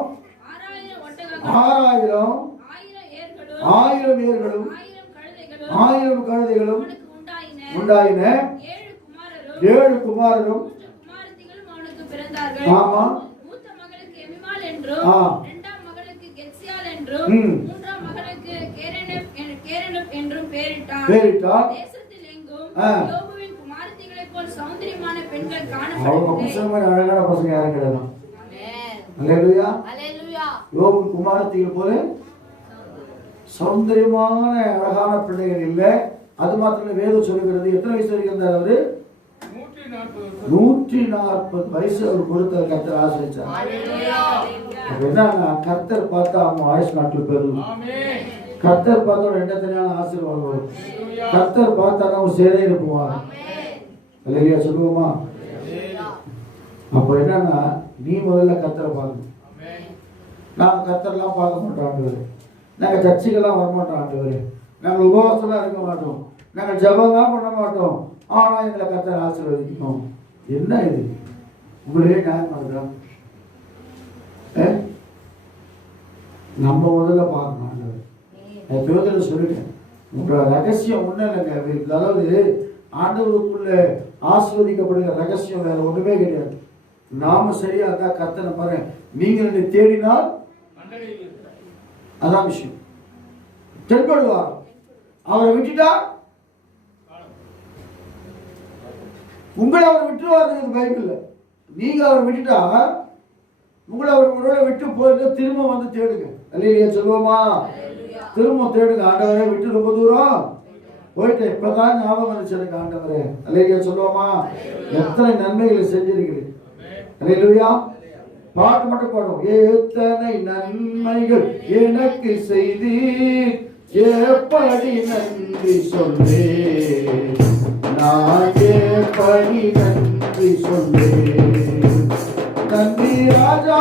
6000, 1000 ஏர்களும் 1000 கழுதைகளும் உண்டாயின. 7 குமாரரும். ஆமா. மூத்த மகளுக்கு எமிமால் என்றும், இரண்டாம் மகளுக்கு கெத்சியால் என்றும், மூன்றாம் மகளுக்கு கேரனப் என்றும் பெயரிட்டார். தேசத்தில் எங்கும் யோபுவின் குமாரத்திகளைப் போல் சௌந்தரியமான பெண்கள் காணப்படவில்லை. அழகான பசங்க யாரும் கிடையாது. அல்லேலூயா! அல்லேலூயா! யோபு குமாரத்திகள் போல சௌந்தரியமான அழகான பிள்ளைகள் இல்லை. அது மாத்திரம் வேதம் சொல்லுகிறது. எத்தனை வயசு வரைக்கும் இருந்தார் அவரு? 140 வயசு அவர் கொடுத்த கர்த்தர் ஆசீர்வதிச்சார். என்னன்னா கர்த்தர் பார்த்தா அவங்க ஆயுஷ் நாட்கள் பெறும். கர்த்தர் பார்த்தா ரெண்டத்தனையான ஆசீர்வாதம் வரும். கர்த்தர் பார்த்தா அவங்க சேரே இருப்பாங்க. அல்லேலூயா சொல்லுவோமா? அப்ப என்னன்னா நீ முதல்ல கர்த்தரை பார்க்கணும். நாங்க கர்த்தர்லாம் பார்க்க மாட்டோம் ஆண்டவரே, நாங்க சர்ச்சைக்கெல்லாம் வரமாட்டோம் ஆண்டவரே, நாங்கள் உபவாசம்லாம் இருக்க மாட்டோம், நாங்கள் ஜெபம்லாம் பண்ண மாட்டோம், ஆனா எங்களை கர்த்தர் ஆசீர்வதிக்கணும். என்ன இது? உங்களே நியாயமாகுதா? நம்ம முதல்ல பார்க்கணும் ஆண்டவர். எப்போதும் சொல்லிட்டேன், உங்களோட ரகசியம் ஒன்றும் இல்லைங்க. அதாவது ஆண்டவருக்குள்ள ஆசீர்வதிக்கப்படுகிற ரகசியம் வேற ஒண்ணுமே கிடையாது. நாம சரியா இருந்தா கர்த்தரை பாரு, நீங்க என்னை தேடினால் அதான் விஷயம். தென்படுவார். அவரை விட்டுட்டா உங்களை அவர் விட்டுருவாரு. பைபிள்ல நீங்க அவரை விட்டுட்டா உங்களை ஒருவேளை விட்டு போயிட்டு திரும்ப வந்து தேடுங்க. அல்லேலூயா சொல்லுவோமா? திரும்ப தேடுங்க. ஆண்டவரே விட்டு ரொம்ப தூரம் போயிட்டு இப்பதான் ஞாபகம் வந்துச்சு எனக்கு ஆண்டவரே. அல்லேலூயா சொல்லுவோமா? எத்தனை நன்மைகளை செஞ்சிருக்கிறீங்க. அல்லேலூயா. பாட்டு மட்டும் பாடும். எத்தனை நன்மைகள் எனக்கு செய்தீர், எப்படி நன்றி சொல்லேன், நான் எப்படி நன்றி சொல்லேன். நன்றி ராஜா.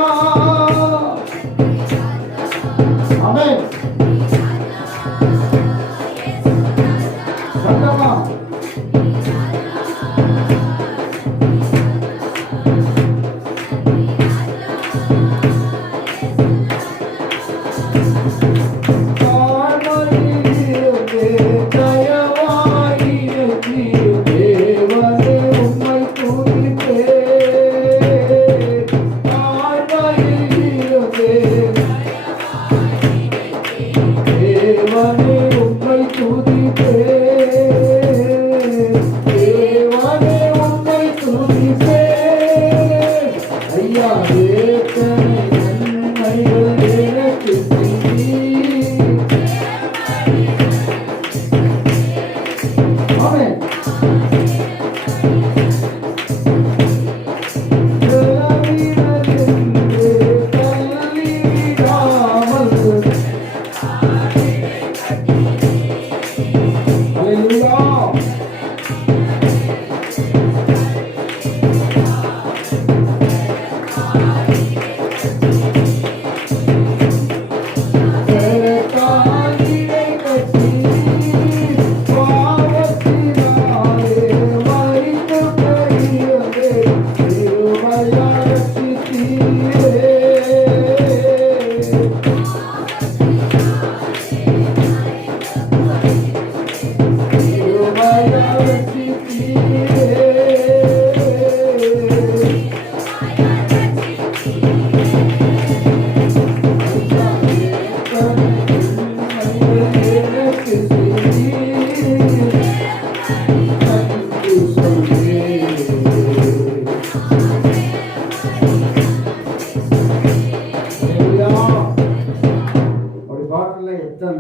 ஆமென். சத்தமா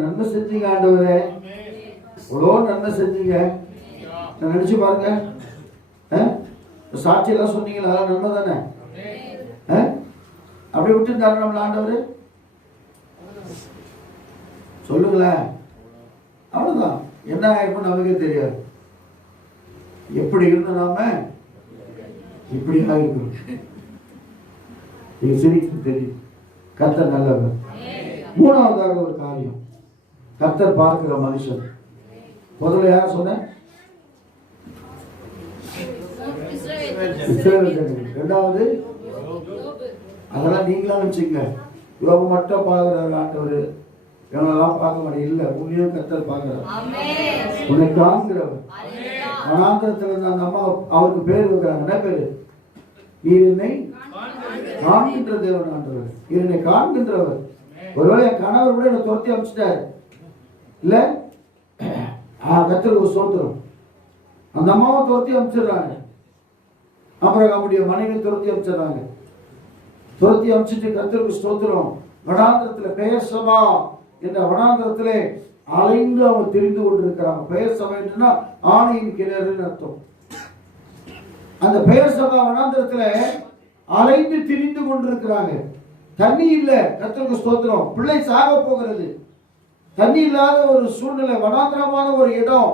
நன்மை செஞ்சீங்க ஆண்டவரே, எவ்வளோ நன்மை செஞ்சீங்க. நினைச்சு பாருங்க. சாட்சியெல்லாம் சொன்னீங்களா? அதெல்லாம் நன்மை தானே. அப்படி விட்டு இருந்தாரு நம்மள ஆண்டவர். சொல்லுங்களேன். அவ்வளவுதான். என்ன ஆயிருக்கும் நமக்கே தெரியாது. எப்படி இருந்த நாம இப்படி ஆயிருக்கும். சிரிக்கு தெரியும். கர்த்தர் நல்லவர். மூணாவதாக ஒரு காரியம், கர்த்தர் பார்க்கிற மனுஷன். முதல்ல யார சொன்ன? இரண்டாவது அதெல்லாம் நீங்களா வச்சுங்க. யோபு மட்டும் பார்க்கிறாரு ஆண்டவர், இவனெல்லாம் பார்க்க மாட்டேன். இல்ல, உன்னையும் கர்த்தர் பார்க்கிறார். உன்னை காண்கிறவர். வனாந்திரத்துல இருந்த அந்த அம்மா அவருக்கு பேர் வைக்கிறாங்க. என்ன பேரு? நீர் என்னை காண்கின்ற தேவன் ஆண்டவர், என்னை காண்கின்றவர். ஒருவேளை என் கணவர் கூட என்னை துரத்தி அமைச்சிட்டாரு இல்ல, கர்த்தருக்கு ஸ்தோத்திரம். அந்த அம்மாவை துரத்தி அமைச்சிடுறாங்க. அப்புறம் நம்முடைய மனைவி துரத்தி அமைச்சிடுறாங்க. துரத்தி அமைச்சிட்டு கர்த்தருக்கு ஸ்தோத்திரம். வனாந்திரத்துல பெயர் சபா என்ற வனாந்திரத்திலே அலைந்து அவங்க தெரிந்து கொண்டிருக்கிறாங்க. பெயர் சபை என்றுன்னா ஆணையின் கிணறுன்னு அர்த்தம். அந்த பெயர் சபா வனாந்திரத்துல அலைந்து திரிந்து கொண்டிருக்கிறாங்க. தண்ணி இல்ல. கர்த்தருக்கு ஸ்தோத்திரம். பிள்ளை சாக போகிறது. தண்ணி இல்லாத ஒரு சூழ்நிலை, வனாந்திரமான ஒரு இடம்.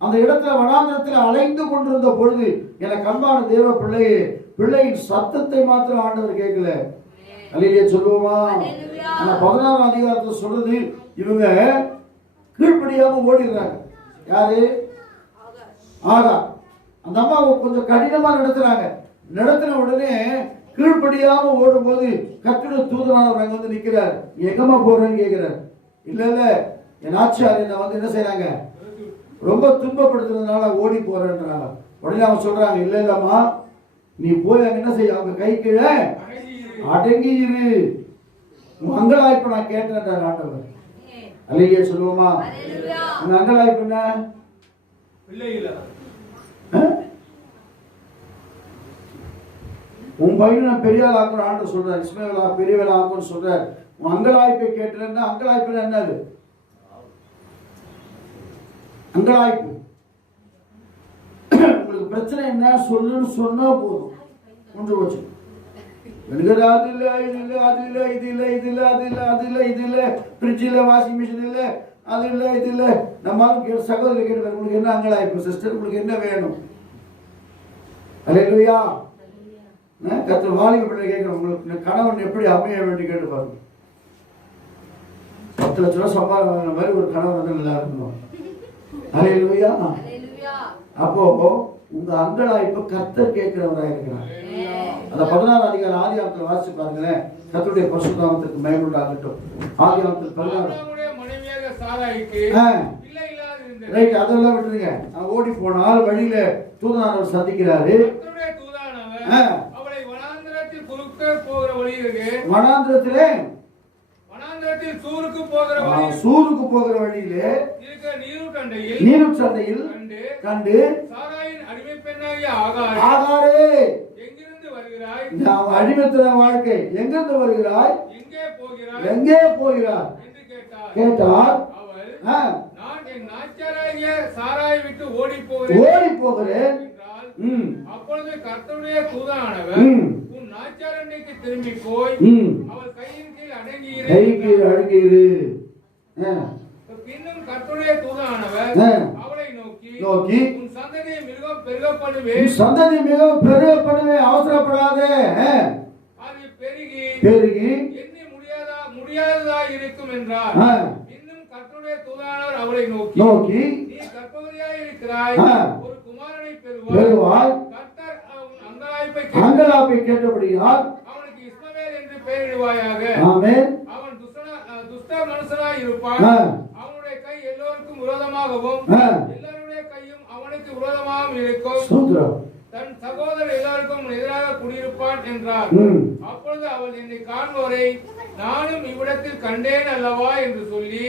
அந்த இடத்துல வனாந்திரத்தில் அலைந்து கொண்டிருந்த பொழுது எனக்கு அன்பான தேவ பிள்ளையே, பிள்ளையின் சத்தத்தை மாத்திரம் ஆண்டவர் கேட்கல. அல்லேலூயா சொல்லுவோமா? ஆனா 16ஆம் அதிகாரத்துல சொல்றது, இவங்க கீழ்ப்படியாம ஓடிடுறாங்க. யாரு? ஆகார். அந்த அம்மாவை கொஞ்சம் கடினமா நடத்துறாங்க. நடத்தின உடனே கீழ்ப்படியாம ஓடும் போது கர்த்தருடைய தூதனானவர் அங்க வந்து நிக்கிறார். எங்கம்மா போறேன்னு கேட்கிறார். இல்ல இல்ல, என் ஆட்சியார் என்ன வந்து என்ன செய்யறாங்க, ரொம்ப துன்பப்படுத்துறதுனால ஓடி போறேன்றாங்க. உடனே அவங்க சொல்றாங்க, இல்ல இல்லம்மா, நீ போய் அங்க என்ன செய்ய, அவங்க கை கீழே அடங்கி இரு, உன் அங்கலாய்ப்பு நான் கேட்டேன் ஆண்டவர். அல்லேலூயா சொல்லுவோமா? உங்க அங்கலாய்ப்பு என்ன? உன் பையனை நான் பெரிய ஆள் ஆக்குறேன் ஆண்டு சொல்றார். இஸ்மவேலா பெரிய வேலை ஆக்குன்னு சொல்றார். உன் அங்கலாய்ப்பை கேட்டுறேன்னா அங்கலாய்ப்பு என்னது? அங்கலாய்ப்பு. உங்களுக்கு பிரச்சனை என்ன சொல்லுன்னு சொன்னா போதும், ஒன்று வச்சு எனக்கு அது இல்லை இது இல்லை அது இல்லை இது இல்லை இது இல்லை அது இல்லை அது இல்லை இது இல்லை ஃப்ரிட்ஜ் இல்லை வாஷிங் மிஷின் இல்லை அது இல்லை இது இல்லை. நம்ம சகோதரி கேட்டு உங்களுக்கு என்ன அங்கலாய்ப்பு சிஸ்டர், உங்களுக்கு என்ன வேணும்? அல்லேலூயா. கர்த்தர் வாலிப பிள்ளை கேட்கிறேன், உங்களுக்கு கணவன் எப்படி அமைய வேண்டி கேட்டு பாருங்க. 10 லட்ச ரூபா சம்பாதிக்கிற மாதிரி ஒரு கணவன் வந்து நல்லா இருக்கணும். அல்லேலூயா. அப்போ உங்க அங்கலாய்ப்பு கர்த்தர் கேட்கிறவராக இருக்கிறார். அந்த 16 அதிகாரம் ஆதியாகமத்தில் வாசிச்சு பாருங்களேன். கர்த்தருடைய பரிசுத்த நாமத்துக்கு மகிமை உண்டாகட்டும். ஆதியாகமத்தில் 16 மனைவியாக சாராய்க்கு பிள்ளை இல்லாது இருந்தது. ரைட், அதெல்லாம் விட்டுருங்க. ஓடி போனால் வழியில தூதனானவர் சந்திக்கிறாரு. கர்த்தருடைய தூதனானவர் அவளை வனாந்திரத்தில் குறுக்க போகிற வழியிலே வனாந்திரத்தில் சூருக்கு போகிற வழியிலே இருக்க நீருற்றண்டையில் கண்டு சாராயின் அடிமை பெண்ணாகிய ஆகாரே எங்கிருந்து வருகிறாய்? அடிமைத்தன வாழ்க்கை எங்கிருந்து வருகிறாய்? எங்கே போகிறாய் என்று கேட்டார். அவள் நான் என் நாச்சியாராகிய சாராயை விட்டு ஓடி போகிறேன். அப்பொழுது கர்த்தருடைய தூதனானவர் உன் நாச்சியாரண்டைக்கு திரும்பி போய் அவள் கையின் கீழ் அடங்கியிரு. பின்னும் கர்த்தருடைய தூதனானவர் அவளை நோக்கி உன் சந்ததியை மிகவும் பெருக பண்ணுவேன், அவசரப்படாதே. அது பெருகி எண்ணி முடியாததா இருக்கும் என்றார். இன்னும் கர்த்தருடைய தூதனானவர் அவளை நோக்கி நீ கர்ப்பவதியாய் இருக்கிறாய், ஒரு குமாரனை பெறுவாய். கர்த்தர் அங்கலாய்ப்பை கேட்டபடியால் அவனுக்கு இஸ்மவேல் என்று பெயரிடுவாயாக. ஆமென். அவன் துஷ்ட மனுஷனாய் இருப்பான். அவனுடைய கை எல்லோருக்கும் விரோதமாகவும் எல்லாருடைய கையும் அவனுக்கு விரோதமாகவும் இருக்கும். தன் சகோதரர் எல்லாருக்கும் எதிராக குடியிருப்பான் என்றார். அப்பொழுது அவள் என்னை காண்பவரை நானும் இவ்விடத்தில் கண்டேன் அல்லவா என்று சொல்லி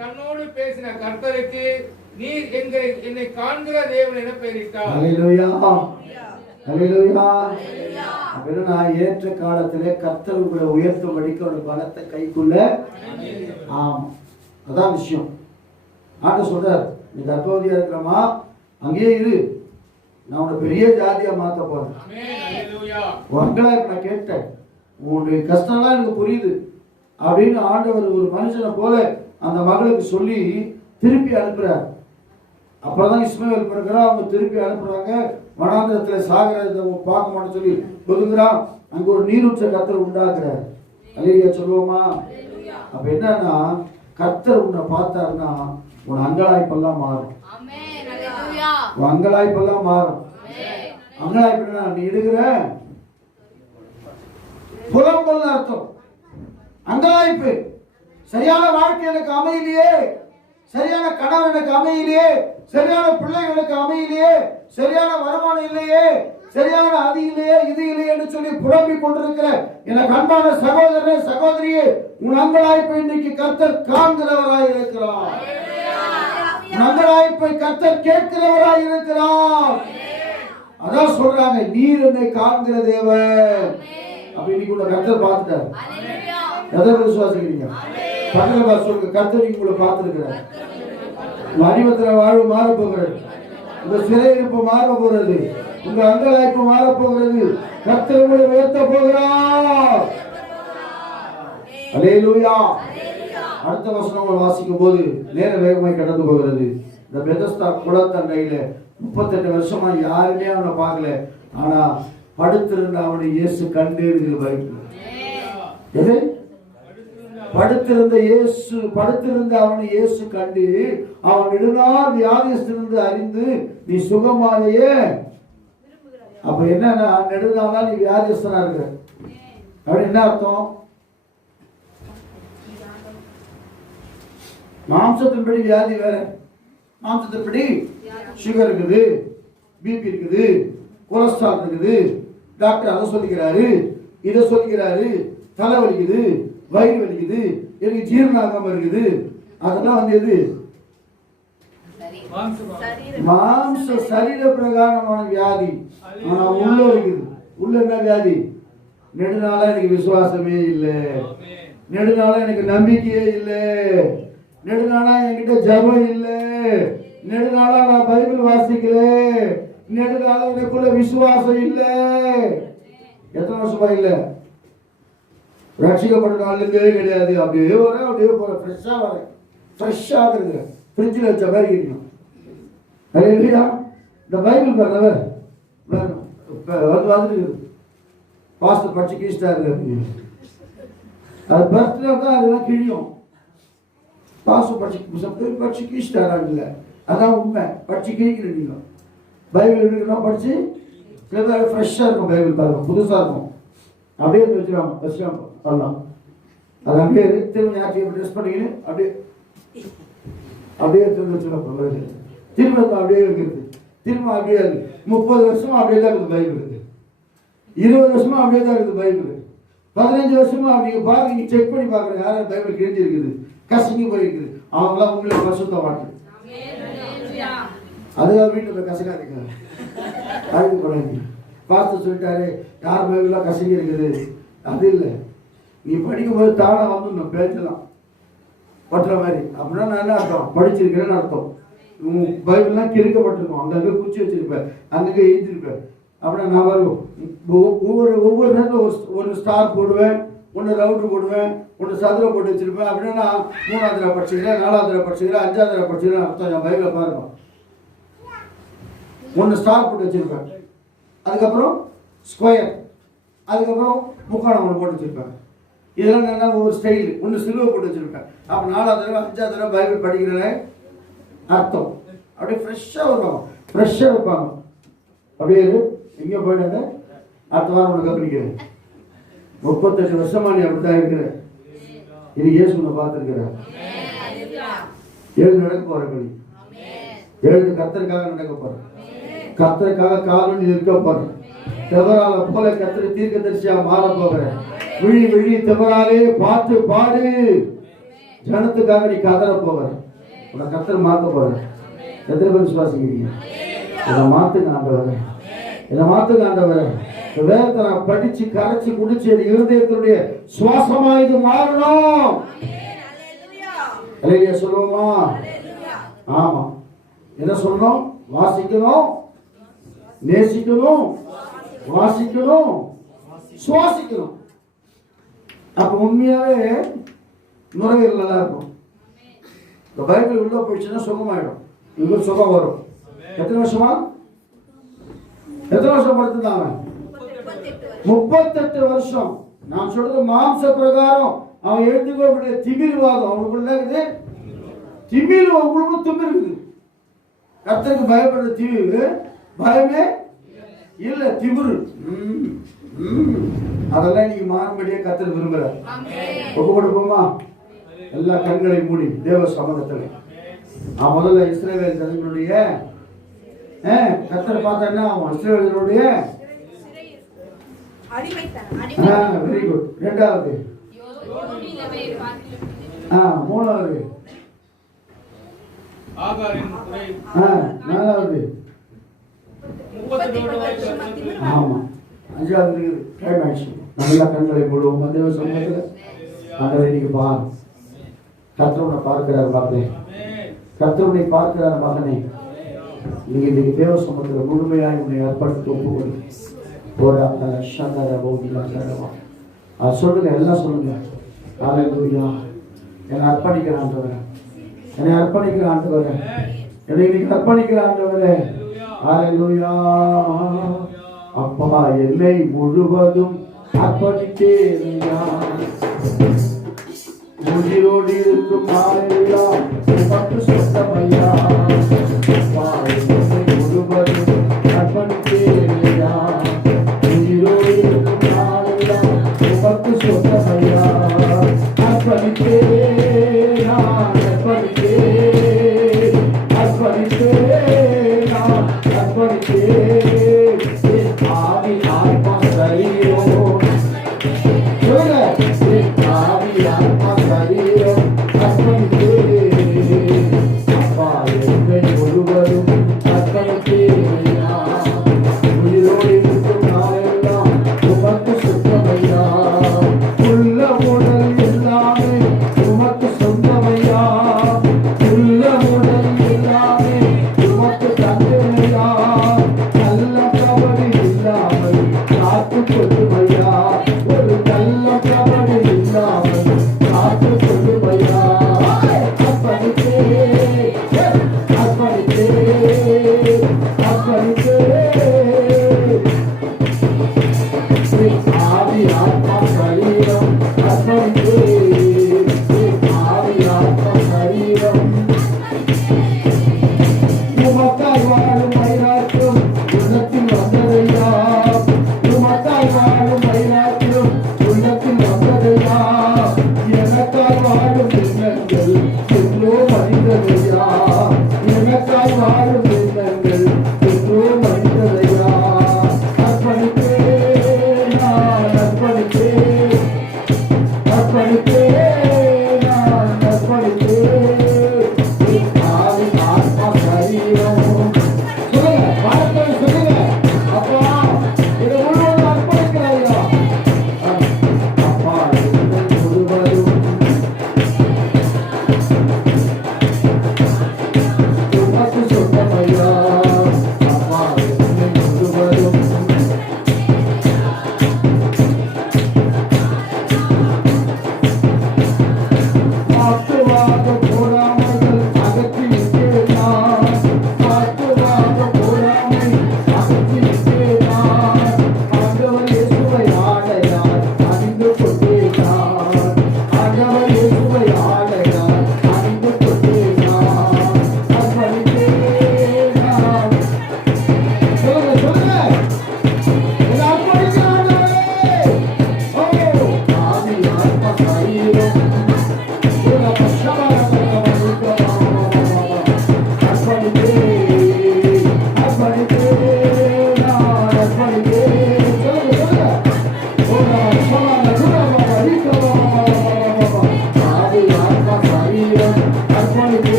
தன்னோடு பேசின கர்த்தருக்கு நீர் என்னை காண்கிற தேவன் என பெயரிட்டார். அல்லேலூயா. அல்லேலூயா. நான் ஏற்ற காலத்திலே கர்த்தர் உங்களை உயர்த்தும்படிக்கு ஒரு பலத்தை கைக்குள்ள. ஆமா, அதான் விஷயம். ஆண்டு சொல்றார், நீ கர்ப்பவதியா இருக்கிறமா அங்கேயே இரு, நான் உன்னை பெரிய ஜாதியா மாத்த போறேன். உங்களை நான் கேட்டேன், உன்னுடைய கஷ்டம்லாம் எனக்கு புரியுது அப்படின்னு ஆண்டவர் ஒரு மனுஷனை போல அந்த மகளுக்கு சொல்லி திருப்பி அனுப்புறார். அப்புறம்தான் இஸ்மவேல் பிறகுறான். அவங்க திருப்பி அனுப்புறாங்க. வனாந்திரத்துல சாகரத்தை பார்க்க மாட்டேன்னு சொல்லி ஒதுங்குறான். அங்க ஒரு நீரூற்ற கர்த்தர் உண்டாக்குறார். அல்லேலூயா சொல்லுவோமா? அப்ப என்னன்னா, கர்த்தர் உன்னை பார்த்தாருன்னா உன் அங்கலாய்ப்பெல்லாம் மாறும். உன் அங்கலாய்ப்பெல்லாம் மாறும். அங்கலாய்ப்பு நீ இடுகிற புலம்பல் அர்த்தம். அங்கலாய்ப்பு சரியான வாழ்க்கை எனக்கு அமையலையே, சரியான கணவன் எனக்கு அமையலையே, சரியான பிள்ளைகள் எனக்கு அமையலையே, சரியான வருமானம் இல்லையே, சரியான அது இல்லையே இது இல்லையே என்று சொல்லி புலம்பிக் கொண்டிருக்கிற எனக்கு அன்பான சகோதரனே சகோதரியே, உன் அங்கலாய்ப்பை இன்றைக்கு கர்த்தர் காண்கிறவராய் இருக்கிறார். உன் அங்கலாய்ப்பை கர்த்தர் கேட்கிறவராய் இருக்கிறார். அதான் சொல்றாங்க, நீர் என்னை காண்கிற தேவன். அப்ப இன்னைக்கு உங்களை கர்த்தர் பார்த்துட்டார். எதை விசுவாசிக்கிறீங்க? பக்கத்துல சொல்லுங்க, கர்த்தர் உங்களை பார்த்திருக்கிறார். உங்க அடிமத்துல வாழ்வு மாற போகிறது, உங்க சிறையிருப்பு மாற போகிறது, உங்க அங்கலாய்ப்பு மாற போகிறது. கர்த்தர் உங்களை உயர்த்த போகிறார். அல்லேலூயா. அடுத்த வசனம் வாசிக்கும் போது நேர வேகமாய் கடந்து போகிறது. இந்த பெதஸ்தா குளத்தண்டையில 38 வருஷமா யாருமே அவனை பார்க்கல. ஆனா படுத்திருந்த அவனை இயேசு கண்டு எது படுத்திருந்த அவனை இயேசு கண்டு அவன் நெடுநாள் வியாதியிலிருந்து அறிந்து நீ சுகமாயே. அப்ப என்ன நெடுநாளா நீ வியாதிஸ்தனா இருக்கிற அப்படி என்ன அர்த்தம்? மாம்சத்தின்படி வியாதி வேற. மாம்சத்தின்படி சுகர் இருக்குது, பிபி இருக்குது, கொலஸ்ட்ரால் இருக்குது, டாக்டர் அதை சொல்லிக்கிறாரு, இதை சொல்லிக்கிறாரு, தலை வலிக்குது, வயிறு வலிக்குது, எனக்கு ஜீரணாகாம இருக்குது. அதெல்லாம் வந்து எது? மாம்ச சரீர பிரகாரமான வியாதி. ஆனா உள்ள இருக்குது. உள்ள என்ன வியாதி? நெடுநாளா எனக்கு விசுவாசமே இல்லை, நெடுநாளா எனக்கு நம்பிக்கையே இல்லை, நெடுநாளா என்கிட்ட ஜெபம் இல்லை, நெடுநாளா நான் பைபிள் வாசிக்கல, நெடுநாளா எனக்குள்ள விசுவாசம் இல்லை. எத்தனை வருஷமா இல்லை? ரட்சிக்கப்பட்ட நாள்லேருந்தே கிடையாது. அப்படியே வரேன், அப்படியே போகிறேன், ஃப்ரெஷ்ஷாக வரேன், ஃப்ரெஷ்ஷாக இருக்கிறேன், ஃப்ரிட்ஜில் வச்ச மாதிரி இருக்கணும். இல்லையா? இந்த பைபிள் பாருங்க வந்துட்டு பாஸ்டர் படிச்சு கீழ்ஸ்டா இருக்கு, அது பர்த்டே தான் அதெல்லாம் கிழியும். பாஸ்டர் படிச்சு கீழ்ஸ்டாரா இல்லை, அதான் உண்மை. படிச்சு கிழிக்கிறேன். நீங்கள் பைபிள் எடுக்கணும், படிச்சு ஃப்ரெஷ்ஷாக இருக்கும். பைபிள் பாருங்க, புதுசாக இருக்கும். அப்படியே வச்சுருவாங்க, வச்சுருவாங்க பண்ணலாம். அது அப்படியே திரும்ப யார்ட்டையும் ட்ரெஸ் பண்ணிக்கின்னு அப்படியே அப்படியே திரும்ப வச்சுருவாங்க. திரும்ப அப்படியே இருக்குது, திரும்ப அப்படியே இருக்குது. 30 வருஷமா அப்படியே தான் இருக்குது பைபிள் இருக்குது, 20 வருஷமா அப்படியே தான் இருக்குது பைபிள், 15 வருஷமா நீங்க பாருங்க, நீங்க செக் பண்ணி பாக்குறீங்க யாரும் பைபிள் கிழிஞ்சு இருக்குது, கசங்கி போயிருக்குது. அவங்களாம் உங்களுக்கு பரிசுத்த வாட்டு. அதுக்காக வீட்டில் போய் கசக்காதீங்க, அழுது போடாதீங்க. பார்த்து சொல்லிட்டாரு யார் பைபிள்லாம் கசங்கி இருக்குது, அது இல்லை. நீ படிக்கும் போது தானே வந்து பேசலாம் பட்டுற மாதிரி. அப்படின்னா நான் என்ன அர்த்தம்? படிச்சிருக்கிறேன்னு அர்த்தம். பைபிள்லாம் கிறுக்கப்பட்டிருக்கும், அங்கங்கே குச்சி வச்சிருப்பேன், அங்கங்கே எழுதிருப்பேன். அப்படின்னா நான் வரும் ஒவ்வொரு நேரத்தில் ஒரு ஸ்டார் போடுவேன், ஒன்று ரவுண்டு போடுவேன், ஒன்று சதுரம் போட்டு வச்சிருப்பேன். அப்படின்னா நான் 3ஆவது தடவை படிச்சுக்கிறேன், 4ஆவது தடவை படிச்சுக்கிறேன், 5ஆவது தடவை படிச்சுக்கிறேன் அர்த்தம். என் பைபிளை பாருங்க, ஒன்று ஸ்டார் போட்டு வச்சிருப்பேன், அதுக்கப்புறம் ஸ்கொயர், அதுக்கப்புறம் முக்கோணம் ஒன்று போட்டு வச்சிருப்பேன். இதெல்லாம் என்ன ஒவ்வொரு ஸ்டைல், ஒன்று சிலுவை போட்டு வச்சிருப்பேன். அப்போ 4ஆவது தடவை 5ஆவது தடவை பைபிள் படிக்கிறேன் அர்த்தம். அப்படியே ஃப்ரெஷ்ஷாக வருவாங்க, ஃப்ரெஷ்ஷாக இருப்பாங்க. அப்படியே எங்கே போயிட்டாங்க? அடுத்த வாரம் உனக்கு கவனிக்கிறேன். 38 வருஷமா நீ அப்படித்தான் இருக்கிற. இது இயேசு உன்னை பார்த்துருக்கிறேன். எழுந்து நடக்க போற படி, எழுந்து கர்த்தருக்காக நடக்க போற, கர்த்தருக்காக காலனி நிற்க போற, தெவரால போல கர்த்தரை தீர்க்கதரிசியா மாற போகிற. விழி விழி தெவராலே பாட்டு பாடு, ஜனத்துக்காக நீ கதற போகிற. உன்னை கர்த்தர் மாற்ற போற. எத்தனை பேர் விசுவாசிக்கிறீங்க? என்னை மாத்துங்க ஆண்டவரே, என்னை மாத்துங்க ஆண்டவரே. வேதத்தை நான் படிச்சு கரைச்சி குடிச்சு இருதயத்தினுடைய சுவாசமா இது மாறணும். அல்லேலூயா சொல்லுவோமா? ஆமா. என்ன சொல்லணும்? வாசிக்கணும், நேசிக்கணும், வாசிக்கணும், சுவாசிக்கணும். அப்ப உண்மையாவே நுரையீரல் நல்லா இருக்கும். இந்த பைபிள் உள்ள போயிடுச்சுன்னா சுகமாயிடும், இவங்களுக்கு சுகம் வரும். எத்தனை வருஷமா? எத்தனை வருஷம் படுத்துட்டாங்க? 38 வருஷம். நான் சொல்றது மாம்ச பிரகாரம். அவன் எழுதுகோடைய திமிர்வாதம் அவனுக்குள்ள இருக்குது. திமிர் உங்களுக்கு திமிர் இருக்குது. கர்த்தருக்கு பயப்படுற திமிர் பயமே இல்ல, திமிர். அதெல்லாம் நீங்க மாறுபடியே கர்த்தர் விரும்புறார். ஒப்பு கொடுப்போமா? எல்லா கண்களை மூடி தேவ சமூகத்தில் அவன் முதல்ல இஸ்ரவேல் ஜனங்களுடைய கர்த்தர் பார்த்தா அவன் இஸ்ரவேலருடைய வெரி குட். இரண்டாவது, மூணாவது, நாலாவது, ஆமா, அஞ்சாவது இருக்குது. டைம் ஆயிடுச்சு. நல்லா கண்களை போடுவோம் தேவ சமூகத்தில். ஆண்டவரே நீங்க பார், கர்த்தருனை பார்க்கிறார் மகனே, கர்த்தருனை பார்க்கிறார் மகனே. நீங்க இன்னைக்கு தேவ சமூகத்தில் முழுமையாக உன்னை அர்ப்பணித்து ஒப்புக்கொடு. சொல்லுங்க, எல்லாம் சொல்லுங்க. ஹல்லேலூயா. என்னை அர்ப்பணிக்கிற ஆண்டவரே, என்னை அர்ப்பணிக்கிற ஆண்டவரே, என்னை இன்னைக்கு அர்ப்பணிக்கிற ஆண்டவரே. ஹல்லேலூயா. அப்பா என்னை முழுவதும் அர்ப்பணித்தேனையா, உயிரோடு இருக்கும் நாளெல்லாம் உமக்கு சொந்தமையா. அப்பா என்னை முழுவதும் அர்ப்பணித்தேனையா, உயிரோடு இருக்கும் நாளெல்லாம் உமக்கு சொந்தமையா. அர்ப்பணித்தேன் நான், அர்ப்பணித்தேன், அர்ப்பணித்தேன் நான், அர்ப்பணித்தேன். ஆவி ஆத்மா சரீரம் சொல்லுங்க, ஆவி ஆத்மா சரீரம் அர்ப்பணித்தேன். அப்பா என்னை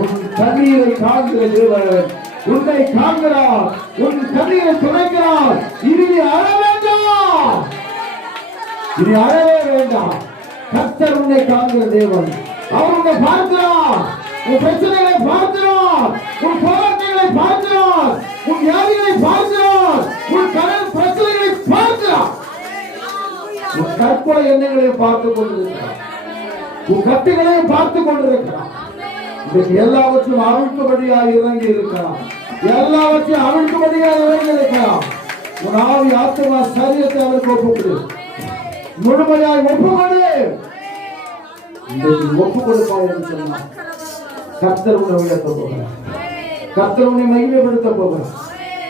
உன் கண்ணீரை காண்கிற தேவன் உன்னை காண்கிறார், உன் கண்ணீரை துடைக்கிறார். இனி அழ வேண்டாம், இனி அழவே வேண்டாம். கர்த்தர் உன்னை காண்கிற தேவன். அவர் உன்னை பார்க்கிறார், உன் பிரச்சனைகளை பார்க்கிறார், உன் போராட்டங்களை பார்க்கிறார், உன் வியாதிகளை பார்க்கிறார், உன் கடன் பிரச்சனைகளை பார்க்கிறார், உன் கற்பனை எண்ணங்களையும் பார்த்துக் கொண்டிருக்கிறார், உன் கட்டுகளையும் பார்த்துக் கொண்டிருக்கிறார். எல்லாவற்றையும் அவிழ்க்கும்படியாக இறங்கி இருக்கிறான், எல்லாவற்றையும் அவிழ்க்கும்படியாக இறங்கி இருக்கிறான். உன் ஆவி ஆத்மா சரீரத்தை அவருக்கு ஒப்புக்கொடு, முழுமையாய் ஒப்புக்கொடு. ஒப்பு கொடுப்பாய் என்று சொன்னார். கர்த்தர் உன்னை உயர்த்த போகிறார், கர்த்தர் உன்னை மகிமைப்படுத்த போகிறார்,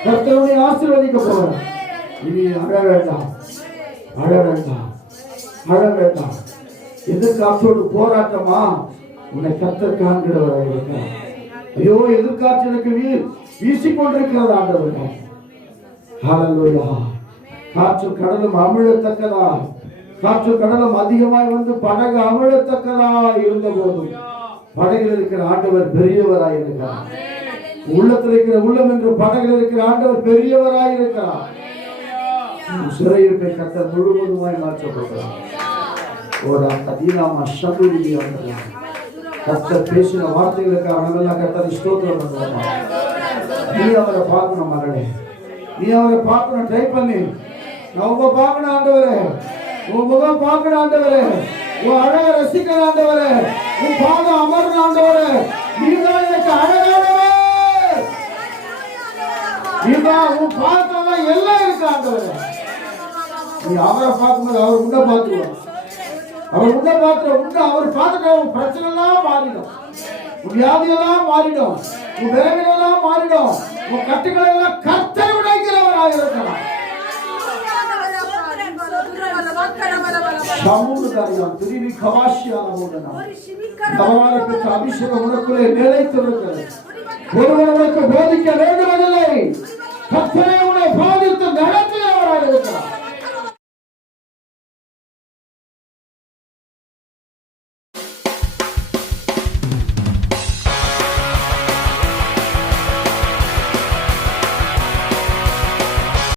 கர்த்தர் உன்னை ஆசீர்வதிக்க போகிறார். இனி அழ வேண்டாம், அழ வேண்டாம், அழ வேண்டாம். எதிர்காற்றோடு போராட்டமா? உன்னை கர்த்தர் காண்கிறவராக இருக்கிறார். ஐயோ, எதிர்காற்று எனக்கு வீசிக்கொண்டிருக்கிறது ஆண்டவரே. ஹல்லேலூயா. காற்று கடலும் அமிழத்தக்கதா, காற்று கடலும் அதிகமாய் வந்து படகு அமிழத்தக்கதா இருந்த போதும் படகில் இருக்கிற ஆண்டவர் பெரியவராய் இருக்கிறார். உள்ளத்தில் இருக்கிற உள்ளம் என்று படகில் இருக்கிற ஆண்டவர் பெரியவராய் இருக்கிறார். சிறையிருப்பை கர்த்தர் முழுவதுமாய் மாற்றப்படுகிறார். ஒரு அதிகமா சபையிலே வந்தார். கர்த்தர் பேசின வார்த்தைகளுக்காக நாமெல்லாம் கர்த்தரை ஸ்தோத்திரம் பண்ணுவோம். நீ அவரை பார்க்கணும் மகளே, நீ அவரை பார்க்கணும். ட்ரை பண்ணி நான் உங்க பார்க்கணும் ஆண்டவரே, உன் முகம் பார்க்கணும் ஆண்டவரே, உன் அழகை ரசிக்கணும் ஆண்டவரே, உன் பாதம் அமரணும் ஆண்டவரே. நீதான் எனக்கு அழகானவே, நீதான் உன் பார்த்தா எல்லாம் இருக்கு ஆண்டவரே. நீ அவரை பார்க்கும்போது அவர் உன்னை பார்த்துருவார், அவர் உன்னை பார்த்துருவார். உன்னை அவர் பார்த்துட்டா உன் பிரச்சனை எல்லாம் மாறிடும், உன் வியாதியெல்லாம் மாறிடும், உன் விரைவிலெல்லாம் மாறிடும், உன் கட்டுகளை எல்லாம் கர்த்தர் உடைக்கிறவராக இருக்கிறார். அபிஷேகம் உனக்குள்ளே நிலைத்திருக்கிறது. ஒருவர் உனக்கு போதிக்க வேண்டுவதில்லை.